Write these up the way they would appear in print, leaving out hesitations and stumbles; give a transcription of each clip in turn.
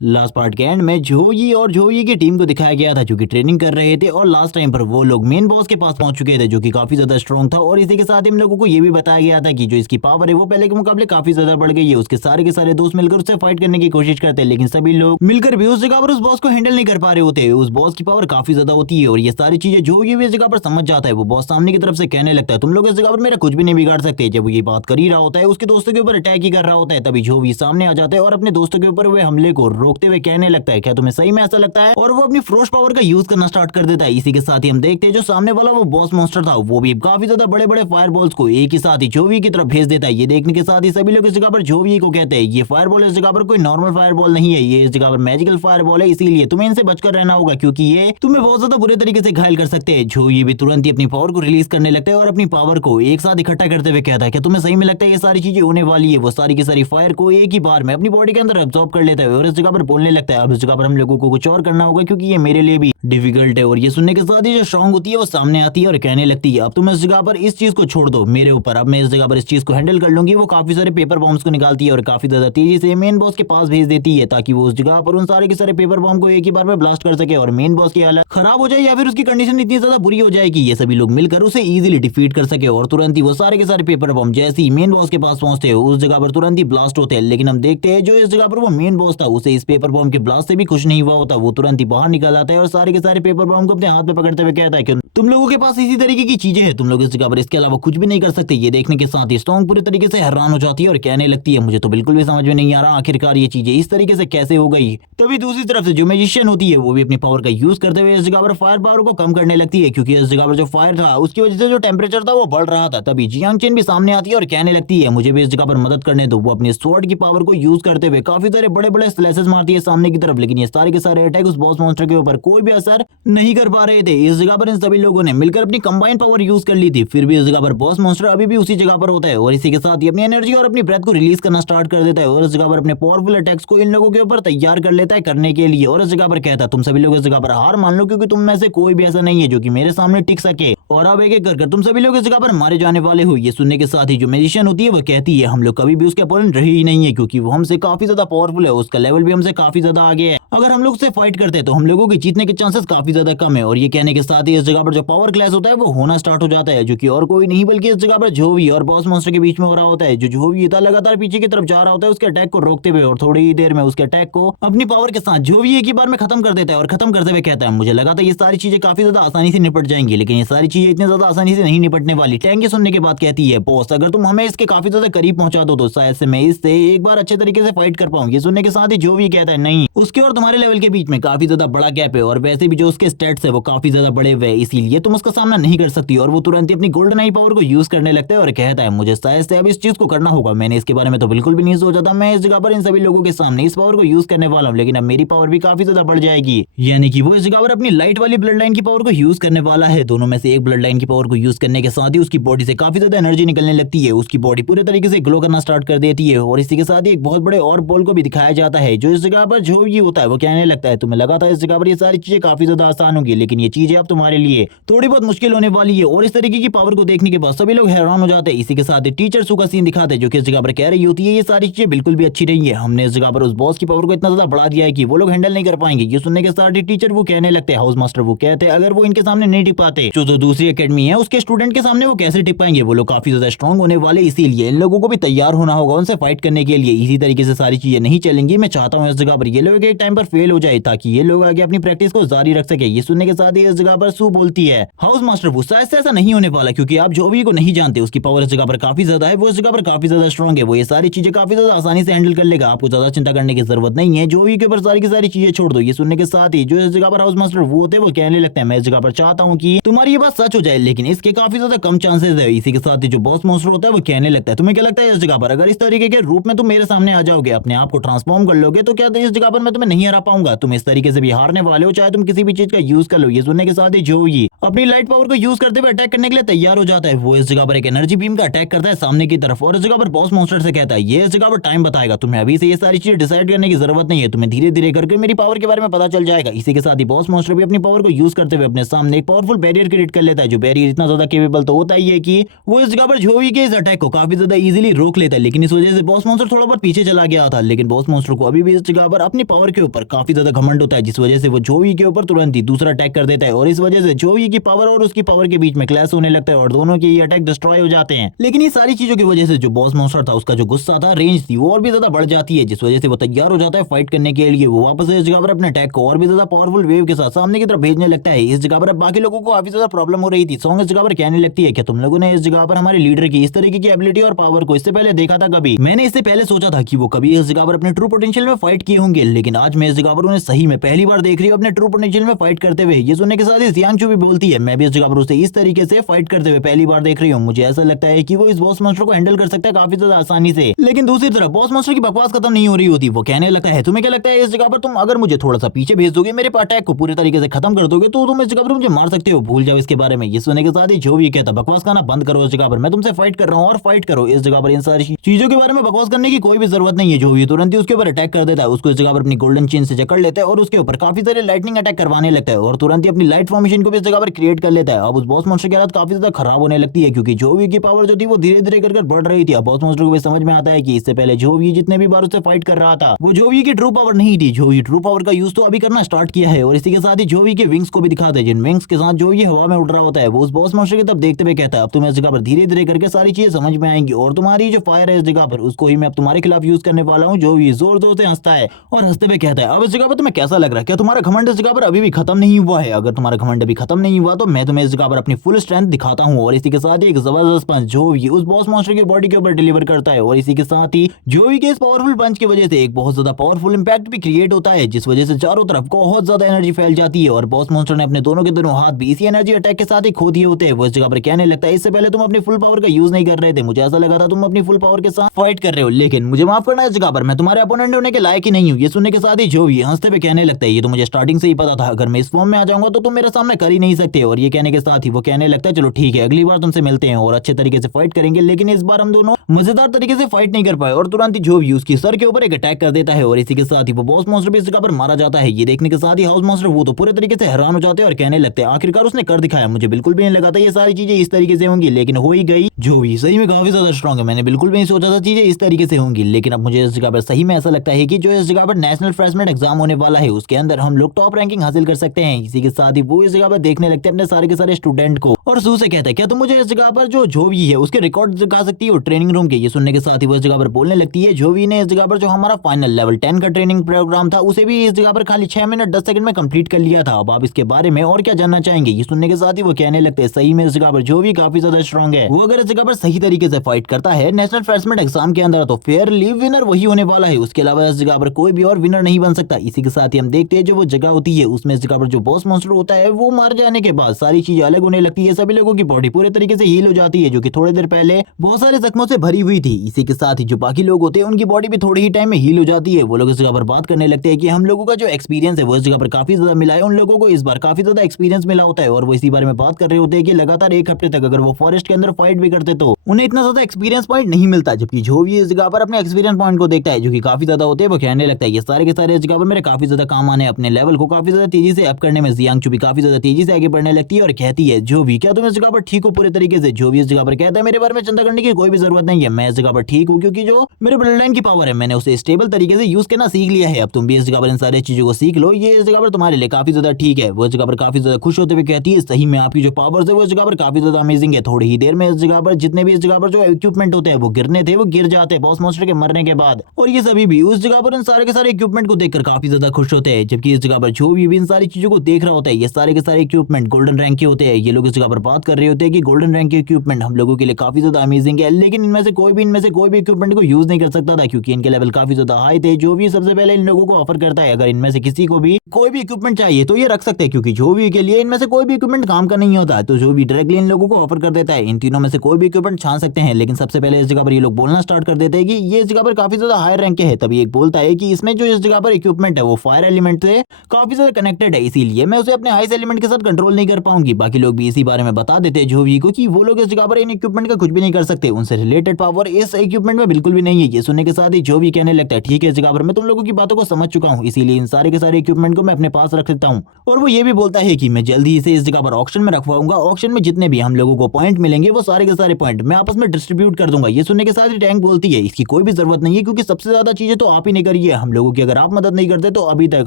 Last part के and में जोई और जोई की टीम को दिखाया गया था जो कि ट्रेनिंग कर रहे थे और लास्ट टाइम पर वो लोग मेन बॉस के पास पहुंच चुके थे जो कि काफी ज्यादा स्ट्रॉन्ग था। और इसी के साथ हम लोगों को ये भी बताया गया था कि जो इसकी पावर है वो पहले के मुकाबले काफी ज्यादा बढ़ गई है। उसके सारे दोस्त मिलकर उससे फाइट करने की कोशिश करते हैं, लेकिन सभी लोग मिलकर भी उस जगह पर उस बॉस को हैंडल नहीं कर पा रहे होते। उस बॉस की पावर काफी ज्यादा होती है और ये सारी चीजें जो भी इस जगह पर समझ जाता है वो बॉस सामने की तरफ से कहने लगता है तुम लोग इस जगह पर मेरा कुछ भी नहीं बिगाड़ सकते। जब वो ये बात कर ही रहा होता है, उसके दोस्तों के ऊपर अटैक ही कर रहा होता है, तभी जो भी सामने आ जाता है और अपने दोस्तों के ऊपर वे हमले को रोकते हुए कहने लगता है क्या तुम्हें सही में ऐसा लगता है, और वो अपनी फ्रोस्ट पावर का यूज करना स्टार्ट कर देता है। इसी के साथ ही हम देखते हैं जो सामने वाला वो बॉस मॉन्स्टर था वो भी काफी ज्यादा बड़े बड़े फायर बॉल्स को एक ही साथ ही जोवी की तरफ भेज देता है। ये देखने के साथ ही सभी लोग इस जगह पर जोवी को कहते हैं ये फायर बॉल इस जगह पर कोई नॉर्मल फायर बॉल नहीं है, ये इस जगह पर मैजिकल फायर बॉल है, इसीलिए तुम्हें इनसे बचकर रहना होगा क्योंकि ये तुम्हें बहुत ज्यादा बुरे तरीके से घायल कर सकते हैं। जोवी भी तुरंत ही अपनी पावर को रिलीज करने लगता है और अपनी पावर को एक साथ इकट्ठा करते हुए कहता है क्या तुम्हें सही में लगता है ये सारी चीजें होने वाली है। वो सारी की सारी फायर को एक ही बार में अपनी बॉडी के अंदर एब्जॉर्ब कर लेता है और इस जगह पर बोलने लगता है अब इस जगह पर हम लोगों को कुछ और करना होगा क्योंकि ये मेरे लिए भी डिफिकल्ट है। और ये सुनने के साथ ही जो स्ट्रांग होती है वो सामने आती है और कहने लगती है अब तुम इस जगह पर इस चीज को छोड़ दो मेरे ऊपर, अब मैं इस जगह पर इस चीज को हैंडल कर लूंगी। वो काफी सारे पेपर बॉम्ब्स को निकालती है और काफी ज्यादा तेजी से मेन बॉस के पास भेज देती है ताकि वो उस जगह पर उन सारे के सारे पेपर बॉम्ब को एक ही बार में ब्लास्ट कर सके और मेन बॉस की हालत खराब हो जाए या फिर उसकी कंडीशन इतनी ज्यादा बुरी हो जाए कि ये सभी लोग मिलकर उसे इजीली डिफीट कर सके। और तुरंत ही वो सारे के सारे पेपर बॉम्ब जैसे ही मेन बॉस के पास पहुंचते हैं उस जगह पर तुरंत ही ब्लास्ट होते हैं। लेकिन हम देखते हैं जो इस जगह पर वो मेन बॉस था उसे इस पेपर बॉम्ब के ब्लास्ट से भी खुश नहीं हुआ होता। वो तुरंत ही बाहर निकल आता है और सारे के सारे पेपर बॉम्ब को अपने हाथ में पकड़ते हुए कहता है कि तुम लोगों के पास इसी तरीके की चीजें हैं, तुम लोग इस जगह पर इसके अलावा कुछ भी नहीं कर सकते। ये देखने के साथ ही स्ट्रॉन्ग पूरी तरीके से हैरान हो जाती है और कहने लगती है मुझे तो बिल्कुल भी समझ में नहीं आ रहा आखिरकार ये चीजें इस तरीके से कैसे हो गई। तभी दूसरी तरफ से जो मैजिशियन होती है वो भी अपनी पावर का यूज करते हुए इस जगह पर फायर पावर को कम करने लगती है क्योंकि इस जगह पर जो फायर था उसकी वजह से जो टेम्परेचर था वो बढ़ रहा था। तभी जियांग चेन भी सामने आती है और कहने लगती है मुझे भी इस जगह पर मदद करने दो। वो अपनी स्वॉर्ड की पावर को यूज करते हुए काफी सारे बड़े बड़े स्लैशेस मारती है सामने की तरफ, लेकिन ये सारे के सारे अटैक उस बॉस मॉन्स्टर के ऊपर कोई भी असर नहीं कर पा रहे थे। इस जगह पर इन सभी लोगों ने मिलकर अपनी कंबाइन पावर यूज कर ली थी, फिर भी इस जगह पर बॉस मॉन्स्टर अभी भी उसी जगह पर होता है और इसी के साथ ही अपनी एनर्जी और अपनी ब्रेथ को रिलीज करना स्टार्ट कर देता है और इस जगह पर अपने पावरफुल अटैक्स को इन लोगों के ऊपर तैयार कर लेता है करने के लिए। और इस जगह पर कहता है तुम सभी लोग इस जगह पर हार मान लो क्योंकि तुम में से कोई भी ऐसा नहीं है जो कि मेरे सामने टिक सके और अब एक एक कर तुम सभी लोग इस जगह पर मारे जाने वाले हो। ये सुनने के साथ ही जो मैजिशियन होती है वो कहती है हम लोग कभी भी उसके अपोनेंट रहे ही नहीं है क्योंकि वो हमसे काफी ज्यादा पावरफुल है, उसका लेवल भी हमसे काफी ज्यादा आगे है, अगर हम लोग उससे फाइट करते हैं तो हम लोगों के जीतने के चांसेस काफी ज्यादा कम है। और ये कहने के साथ ही इस जगह पर जो पावर क्लैश होता है वो होना स्टार्ट हो जाता है जो कि और कोई नहीं बल्कि इस जगह पर जोवी और बॉस मॉन्स्टर के बीच में हो रहा होता है। जो जोवी था लगातार पीछे की तरफ जा रहा होता है उसके अटैक को रोकते हुए और थोड़ी ही देर में उसके अटैक को अपनी पावर के साथ जोवी एक ही बार में खत्म कर देता है और खत्म करते हुए कहता है मुझे लगा था ये सारी चीजें काफी ज्यादा आसानी से निपट जाएंगी लेकिन ये सारी चीजें इतनी ज्यादा आसानी से नहीं निपटने वाली। टैंक ये सुनने के बाद कहती है बॉस अगर तुम हमें इसके काफी ज्यादा करीब पहुंचा दो तो शायद से मैं इससे एक बार अच्छे तरीके से फाइट कर पाऊं। ये सुनने के साथ ही जोवी कहता है नहीं, उसके और तुम्हारे लेवल के बीच में काफी ज्यादा बड़ा गैप है और वैसे भी जो उसके स्टेट्स है वो काफी ज्यादा बड़े हुए इसीलिए तुम उसका सामना नहीं कर सकती। और वो तुरंत ही अपनी गोल्डन आई पावर को यूज करने लगता है और कहता है मुझे शायद से अब इस चीज को करना होगा, मैंने इसके बारे में तो बिल्कुल भी नहीं सोचा था, मैं इस जगह पर इन सभी लोगों के सामने इस पावर को यूज करने वाला हूँ लेकिन अब मेरी पावर भी काफी ज्यादा बढ़ जाएगी। यानी कि वो इस जगह पर अपनी लाइट वाली ब्लड लाइन की पावर को यूज करने वाला है। दोनों में से एक ब्लड लाइन की पावर को यूज करने के साथ ही उसकी बॉडी से काफी ज्यादा एनर्जी निकलने लगती है, उसकी बॉडी पूरे तरीके से ग्लो करना स्टार्ट कर देती है। और इसी के साथ ही एक बहुत बड़े और बॉल को भी दिखाया जाता है जो इस जगह पर जो ये होता है वो कहने लगता है तुम्हें लगा था इस जगह पर ये सारी चीजें काफी ज्यादा आसान होंगी लेकिन ये चीजें अब तुम्हारे लिए थोड़ी बहुत मुश्किल होने वाली है। और इस तरीके की पावर को देखने के बाद सभी लोग हैरान हो जाते हैं। इसी के साथ ही टीचर सू का सीन दिखाते हैं जो कि इस जगह पर कह रही होती है ये सारी चीजें बिल्कुल भी अच्छी नहीं है, हमने इस जगह पर उस बॉस की पावर को इतना ज्यादा बढ़ा दिया है कि वो लोग हैंडल नहीं कर पाएंगे। ये सुनने के साथ ही टीचर वो कहने लगते हैं हाउस मास्टर वो कहते हैं अगर वो इनके सामने नहीं टिक पाते जो दूसरी एकेडमी है उसके स्टूडेंट के सामने वो कैसे टिक पाएंगे, वो लोग काफी ज्यादा स्ट्रॉन्ग होने वाले, इसीलिए इन लोगों को भी तैयार होना होगा उनसे फाइट करने के लिए। इसी तरीके से सारी चीजें नहीं चलेंगी, मैं चाहता हूँ इस जगह पर ये लोग एक टाइम पर फेल हो जाए ताकि ये लोग आगे अपनी प्रैक्टिस को जारी रख सके। ये सुनने के साथ ही इस जगह पर सू बोलती है हाउस मास्टर वो शायद से ऐसा नहीं होने वाला क्योंकि आप जोवी को नहीं जानते, उसकी पावर इस जगह पर काफी ज्यादा है, वो इस जगह पर काफी ज्यादा स्ट्रॉन्ग है, वो ये सारी चीजें काफी ज्यादा आसानी से हैंडल कर लेगा, आपको ज्यादा चिंता करने की जरूरत नहीं है, जोवी के ऊपर सारी की सारी चीजें छोड़ दो। ये सुनने के साथ ही जो इस जगह पर हाउस मास्टर वो होते वो कहने लगते हैं मैं इस जगह पर चाहता हूँ कि तुम्हारी ये बात सच हो जाए लेकिन इसके काफी ज्यादा कम चांसेस है। इसी के साथ ही जो बॉस मॉन्स्टर होता है वो कहने लगता है तुम्हें क्या लगता है इस जगह पर अगर इस तरीके के रूप में तुम मेरे सामने आ जाओगे अपने आप को ट्रांसफॉर्म कर लोगे तो क्या इस जगह पर मैं तुम्हें नहीं हरा पाऊंगा, तुम इस तरीके से भी हारने वाले हो, चाहे तुम किसी भी चीज का यूज कर लो। ये सुनने के साथ ही जोई अपनी लाइट पावर को यूज करते हुए अटैक करने के लिए तैयार हो जाता है। वो इस जगह पर एक एनर्जी बीम का अटैक करता है सामने की तरफ और इस जगह पर बॉस मॉन्स्टर से कहता है ये इस जगह पर टाइम बताएगा, तुम्हें अभी से ये सारी चीजें डिसाइड करने की जरूरत नहीं है, तुम्हें धीरे धीरे करके मेरी पावर के बारे में पता चल जाएगा। इसी के साथ ही बॉस मॉन्स्टर भी अपनी पावर को यूज करते हुए अपने सामने एक पावरफुल बैरियर क्रिएट कर लेता है। जो बैरियर इतना ज्यादा केपेबल तो होता ही है कि वो इस जगह पर जोई के इस अटैक को काफी ज्यादा इजीली रोक लेता है, लेकिन इस वजह से बॉस मॉन्स्टर थोड़ा बहुत पीछे चला गया था। लेकिन बॉस मॉन्स्टर को अभी भी इस जगह पर अपनी पावर के ऊपर काफी ज्यादा घमंड होता है, जिस वजह से वो जोई के ऊपर तुरंत ही दूसरा अटैक कर देता है और इस वजह से जोई की पावर और उसकी पावर के बीच में क्लैश होने लगता है और दोनों के ये अटैक डिस्ट्रॉय हो जाते हैं। लेकिन ये सारी चीजों की वजह से जो बॉस मॉन्स्टर था उसका जो गुस्सा था, रेंज थी, वो और भी ज्यादा बढ़ जाती है, जिस वजह से वो तैयार हो जाता है फाइट करने के लिए। वो वापस इस जगह पर अपने अटैक को और भी ज्यादा पावरफुल वेव के साथ सामने की तरफ भेजने लगता है। इस जगह पर अब बाकी लोगों को काफी ज्यादा प्रॉब्लम हो रही थी। सॉन्ग इस जगह पर कहने लगती है कि तुम लोगों ने इस जगह पर हमारे लीडर की इस तरीके की एबिलिटी और पावर को इससे पहले देखा था कभी? मैंने इससे पहले सोचा था कि वो कभी इस जगह पर अपने ट्रू पोटेंशियल में फाइट किए होंगे, लेकिन आज मैं इस जगह पर उन्हें सही में पहली बार देख रही हूँ अपने ट्रू पोटेंशियल में फाइट करते हुए। ये सुनने के साथ ही जियांगचू भी बोलती है मैं भी इस जगह पर उसे इस तरीके से फाइट करते हुए पहली बार देख रही हूँ। मुझे ऐसा लगता है कि वो इस बॉस मॉन्स्टर को हैंडल कर सकता है काफी ज्यादा आसानी से। लेकिन दूसरी तरफ बॉस मॉन्स्टर की बकवास खत्म नहीं हो रही होती। वो कहने लगता है तुम्हें क्या लगता है इस जगह पर तुम अगर मुझे थोड़ा सा पीछे भेज दोगे, मेरे अटैक को पूरी तरीके से खत्म कर दोगे तो तुम इस जगह पर मुझे मार सकते हो, भूल जाओ इसके बारे में। ये सुनने के साथ ही जो भी कहता बकवास करना बंद करो, इस जगह पर मैं तुमसे फाइट कर रहा हूँ और फाइट करो। इस जगह पर इन सारी चीजों के बारे में बकवास करने की कोई भी जरूरत नहीं है। जो भी तुरंत ही उसके ऊपर अटैक कर देता है, उसको इस जगह पर अपनी गोल्डन चेन से जकड़ लेता है और उसके ऊपर काफी सारे लाइटनिंग अटैक करवाने लगता है और तुरंत ही अपनी लाइट फॉर्मेशन को भी इस जगह पर क्रिएट कर लेता है। अब उस बॉस मॉन्स्टर की हालत काफी ज्यादा खराब होने लगती है क्योंकि जो भी की पावर जो थी वो धीरे धीरे कर बढ़ रही थी। अब बॉस मॉन्स्टर को भी समझ में आता है कि इससे पहले जो भी जितने भी बार उससे फाइट कर रहा था वो जोवी की ट्रू पावर नहीं थी। जोवी ट्रू पावर का यूज तो अभी करना स्टार्ट किया है और इसी के साथ ही जोवी के विंग्स को भी दिखाते हैं, जिन विंग्स के साथ जो ये हवा में उड़ रहा होता है। वो उस बॉस मॉन्स्टर की तरफ देखते हुए कहता है अब तुम्हें इस जगह पर धीरे धीरे करके सारी चीजें समझ में आएंगी और तुम्हारी जो फायर है इस जगह पर उसको ही मैं अब तुम्हारे खिलाफ यूज करने वाला हूँ। जो भी जोर जोर से हंसता है और हंसते हुए कहता है अब इस जगह पर तुम्हें कैसा लग रहा है? क्या तुम्हारा घमंड इस जगह पर अभी भी खत्म नहीं हुआ है? अगर तुम्हारा घमंड अभी खत्म नहीं हुआ तो मैं तुम्हें इस जगह पर अपनी फुल स्ट्रेंथ दिखाता हूँ। और इसी के साथ ही एक जबरदस्त पंच जो भी उस बॉस मॉन्स्टर की बॉडी के ऊपर डिलीवर करता है और इसी के साथ ही जोई के इस पावरफुल पंच की वजह से एक बहुत ज्यादा पावरफुल इंपैक्ट भी क्रिएट होता है, जिस वजह से चारों तरफ बहुत ज्यादा एनर्जी फैल जाती है और बॉस मॉन्स्टर ने अपने दोनों के दोनों हाथ भी इसी एनर्जी अटैक के साथ ही खो दिए होते हैं। वो इस जगह पर कहने लगता है इससे पहले तुम अपनी फुल पावर का यूज नहीं कर रहे थे, मुझे ऐसा लगा था तुम अपनी फुल पावर के साथ फाइट कर रहे हो, लेकिन मुझे माफ करना इस जगह पर मैं तुम्हारे अपोनेंट होने के लायक ही नहीं हूँ। ये सुनने के साथ ही जो भी हंसते हुए कहने लगता है ये तो मुझे स्टार्टिंग से ही पता था, अगर मैं इस फॉर्म में आ जाऊंगा तो तुम मेरा सामना कर ही नहीं सकते। और ये कहने के साथ ही वो कहने लगता है चलो ठीक है अगली बार तुमसे मिलते हैं और अच्छे तरीके से फाइट करेंगे। लेकिन इस बार हम दोनों मजेदार तरीके से फाइट नहीं कर पाए और तुरंत ही जो भी उसकी सर के ऊपर एक अटैक कर देता है और इसी के साथ ही वो बॉस मॉन्स्टर भी इस जगह पर मारा जाता है। ये देखने के साथ ही हाउस मॉन्स्टर वो तो पूरे तरीके से हैरान हो जाते हैं और कहने लगते हैं आखिरकार उसने कर दिखाया, मुझे बिल्कुल भी नहीं लगा था ये सारी चीजें इस तरीके से होंगी, लेकिन हो ही गई। जो भी सही में काफी ज्यादा स्ट्रॉन्ग है, मैंने बिल्कुल भी नहीं सोचा था चीजें इस तरीके से होंगी। लेकिन अब मुझे इस जगह पर सही में ऐसा लगता है कि जो इस जगह पर नेशनल फ्रेशमैन एग्जाम होने वाला है उसके अंदर हम लोग टॉप रैंकिंग हासिल कर सकते हैं। इसी के साथ ही वो इस जगह पर देखने लगते हैं अपने सारे के सारे स्टूडेंट को और सू से कहता है क्या तुम मुझे इस जगह पर जो भी है उसके रिकॉर्ड दिखा सकती हो ट्रेनिंग रूम के? ये सुनने के साथ ही वो इस जगह पर बोलने लगती है जोवी ने इस जगह पर जो हमारा फाइनल लेवल 10 का ट्रेनिंग प्रोग्राम था उसे भी इस जगह पर खाली 6 मिनट 10 सेकंड में कंप्लीट कर लिया था। अब आप इसके बारे में और क्या जानना चाहेंगे? ये सुनने के साथ ही वो कहने लगते हैं सही में इस जगह पर जो भी काफी ज्यादा स्ट्रॉन्ग है, वो अगर इस जगह पर सही तरीके से फाइट करता है नेशनल फ्रेशमैन एग्जाम के अंदर तो फेयरली विनर वही होने वाला है, उसके अलावा इस जगह पर कोई भी और विनर नहीं बन सकता। इसी के साथ ही हम देखते हैं जो वो जगह होती है उसमें इस जगह पर जो बॉस मॉन्स्टर होता है वो मार जाने के बाद सारी चीजें अलग होने लगती है, सभी लोगों की बॉडी पूरे तरीके से हील हो जाती है जो कि थोड़ी देर पहले बहुत सारे जख्मों से भरी हुई थी। इसी के साथ ही जो बाकी लोग होते हैं उनकी बॉडी भी थोड़ी ही टाइम में हील हो जाती है। वो लोग इस जगह पर बात करने लगते हैं कि हम लोगों का जो एक्सपीरियंस है वो इस जगह पर काफी ज्यादा मिला है, उन लोगों को इस बार काफी ज्यादा एक्सपीरियंस मिला होता है और वो इसी बारे में बात कर रहे होते हैं कि लगातार एक हफ्ते तक अगर वो फॉरेस्ट के अंदर फाइट भी करते तो उन्हें इतना ज्यादा एक्सपीरियंस पॉइंट नहीं मिलता, जबकि जो भी इस जगह पर अपने एक्सपीरियंस पॉइंट को देखता है जो कि काफी ज्यादा होते हैं वो कहने लगता है ये सारे के सारे इस जगह पर मेरे काफी ज्यादा काम आने, अपने लेवल को काफी ज्यादा तेजी से अप करने में। जियांगचू भी काफी ज्यादा तेजी से आगे बढ़ने लगती है और कहती है जो भी क्या तुम इस जगह पर ठीक हो पूरे तरीके से? जो भी इस जगह पर कहता है मेरे बारे में चिंता करने की कोई भी जरूरत नहीं है, मैं इस जगह पर ठीक हूँ क्योंकि जो मेरे ब्लड लाइन की पावर है मैंने उसे स्टेबल तरीके से यूज करना सीख लिया है। अब तुम भी इस जगह पर इन सारी चीजों को सीख लो, ये इस जगह पर तुम्हारे लिए काफी ज्यादा ठीक है। वो इस जगह पर काफी ज्यादा खुश होते हुए कहती है सही में आपकी जो पावर्स है वो इस जगह पर काफी ज्यादा अमेजिंग है। थोड़ी ही देर में इस जगह पर जितने भी इस जगह पर जो इक्विपमेंट होते हैं वो गिरने थे वो गिर जाते हैं बॉस मॉन्स्टर के मरने के बाद, और ये सभी भी उस जगह पर इन सारे के सारे इक्विपमेंट को देखकर काफी ज्यादा खुश होते हैं। जबकि इस जगह पर जो भी इन सारी चीजों को देख रहा होता है ये सारे के सारे इक्विपमेंट गोल्डन रैंक के होते हैं। ये लोग इस जगह पर बात कर रहे होते हैं कि गोल्डन रैंक के इक्विपमेंट हम लोगों के लिए काफी ज्यादा अमेजिंग है, लेकिन इनमें से कोई भी इक्विपमेंट को यूज नहीं कर सकता था क्योंकि इनके लेवल काफी ज्यादा हाई थे। जो भी सबसे पहले इन लोगों को ऑफर करता है अगर इनमें से किसी को भी कोई भी इक्विपमेंट चाहिए तो ये रख सकते हैं क्योंकि जो भी के लिए इनमें से कोई भी इक्विपमेंट काम का नहीं होता, तो जो भी डायरेक्टली इन लोगों को ऑफर कर देता है इन तीनों में से कोई भी इक्विपमेंट छान सकते हैं। लेकिन सबसे पहले इस जगह पर ये लोग बोलना स्टार्ट कर देते हैं कि ये इस जगह पर काफी ज्यादा हाई रैंक के है। तभी एक बोलता है कि इसमें जो इस जगह पर इक्विपमेंट है वो फायर एलिमेंट से काफी ज्यादा कनेक्टेड है, इसीलिए मैं उसे अपने आइस एलिमेंट के साथ कंट्रोल नहीं कर पाऊंगी। बाकी लोग भी इसी बारे में बता देते हैं जोवी को कि वो लोग इस जगह पर इन इक्विपमेंट का कुछ भी नहीं कर सकते, उनसे रिलेटेड पावर इस इक्विपमेंट में बिल्कुल भी नहीं है। ये सुनने के साथ ही जोवी कहने लगता है ठीक है, इस जगह पर मैं तुम लोगों की बातों को समझ चुका हूँ, इसीलिए इन सारे के सारे इक्विपमेंट को मैं अपने पास रख लेता हूँ। और वो ये भी बोलता है कि मैं जल्दी इसे इस जगह पर ऑक्शन में रखवाऊंगा, ऑक्शन में जितने भी हम लोगों को पॉइंट मिलेंगे वो सारे के सारे पॉइंट मैं आपस में डिस्ट्रीब्यूट कर दूंगा। ये सुनने के साथ ही टैंक बोलती है इसकी कोई भी जरूरत नहीं है, क्योंकि सबसे ज्यादा चीजें तो आप ही ने करी है हम लोगों की, अगर आप मदद नहीं करते तो अभी तक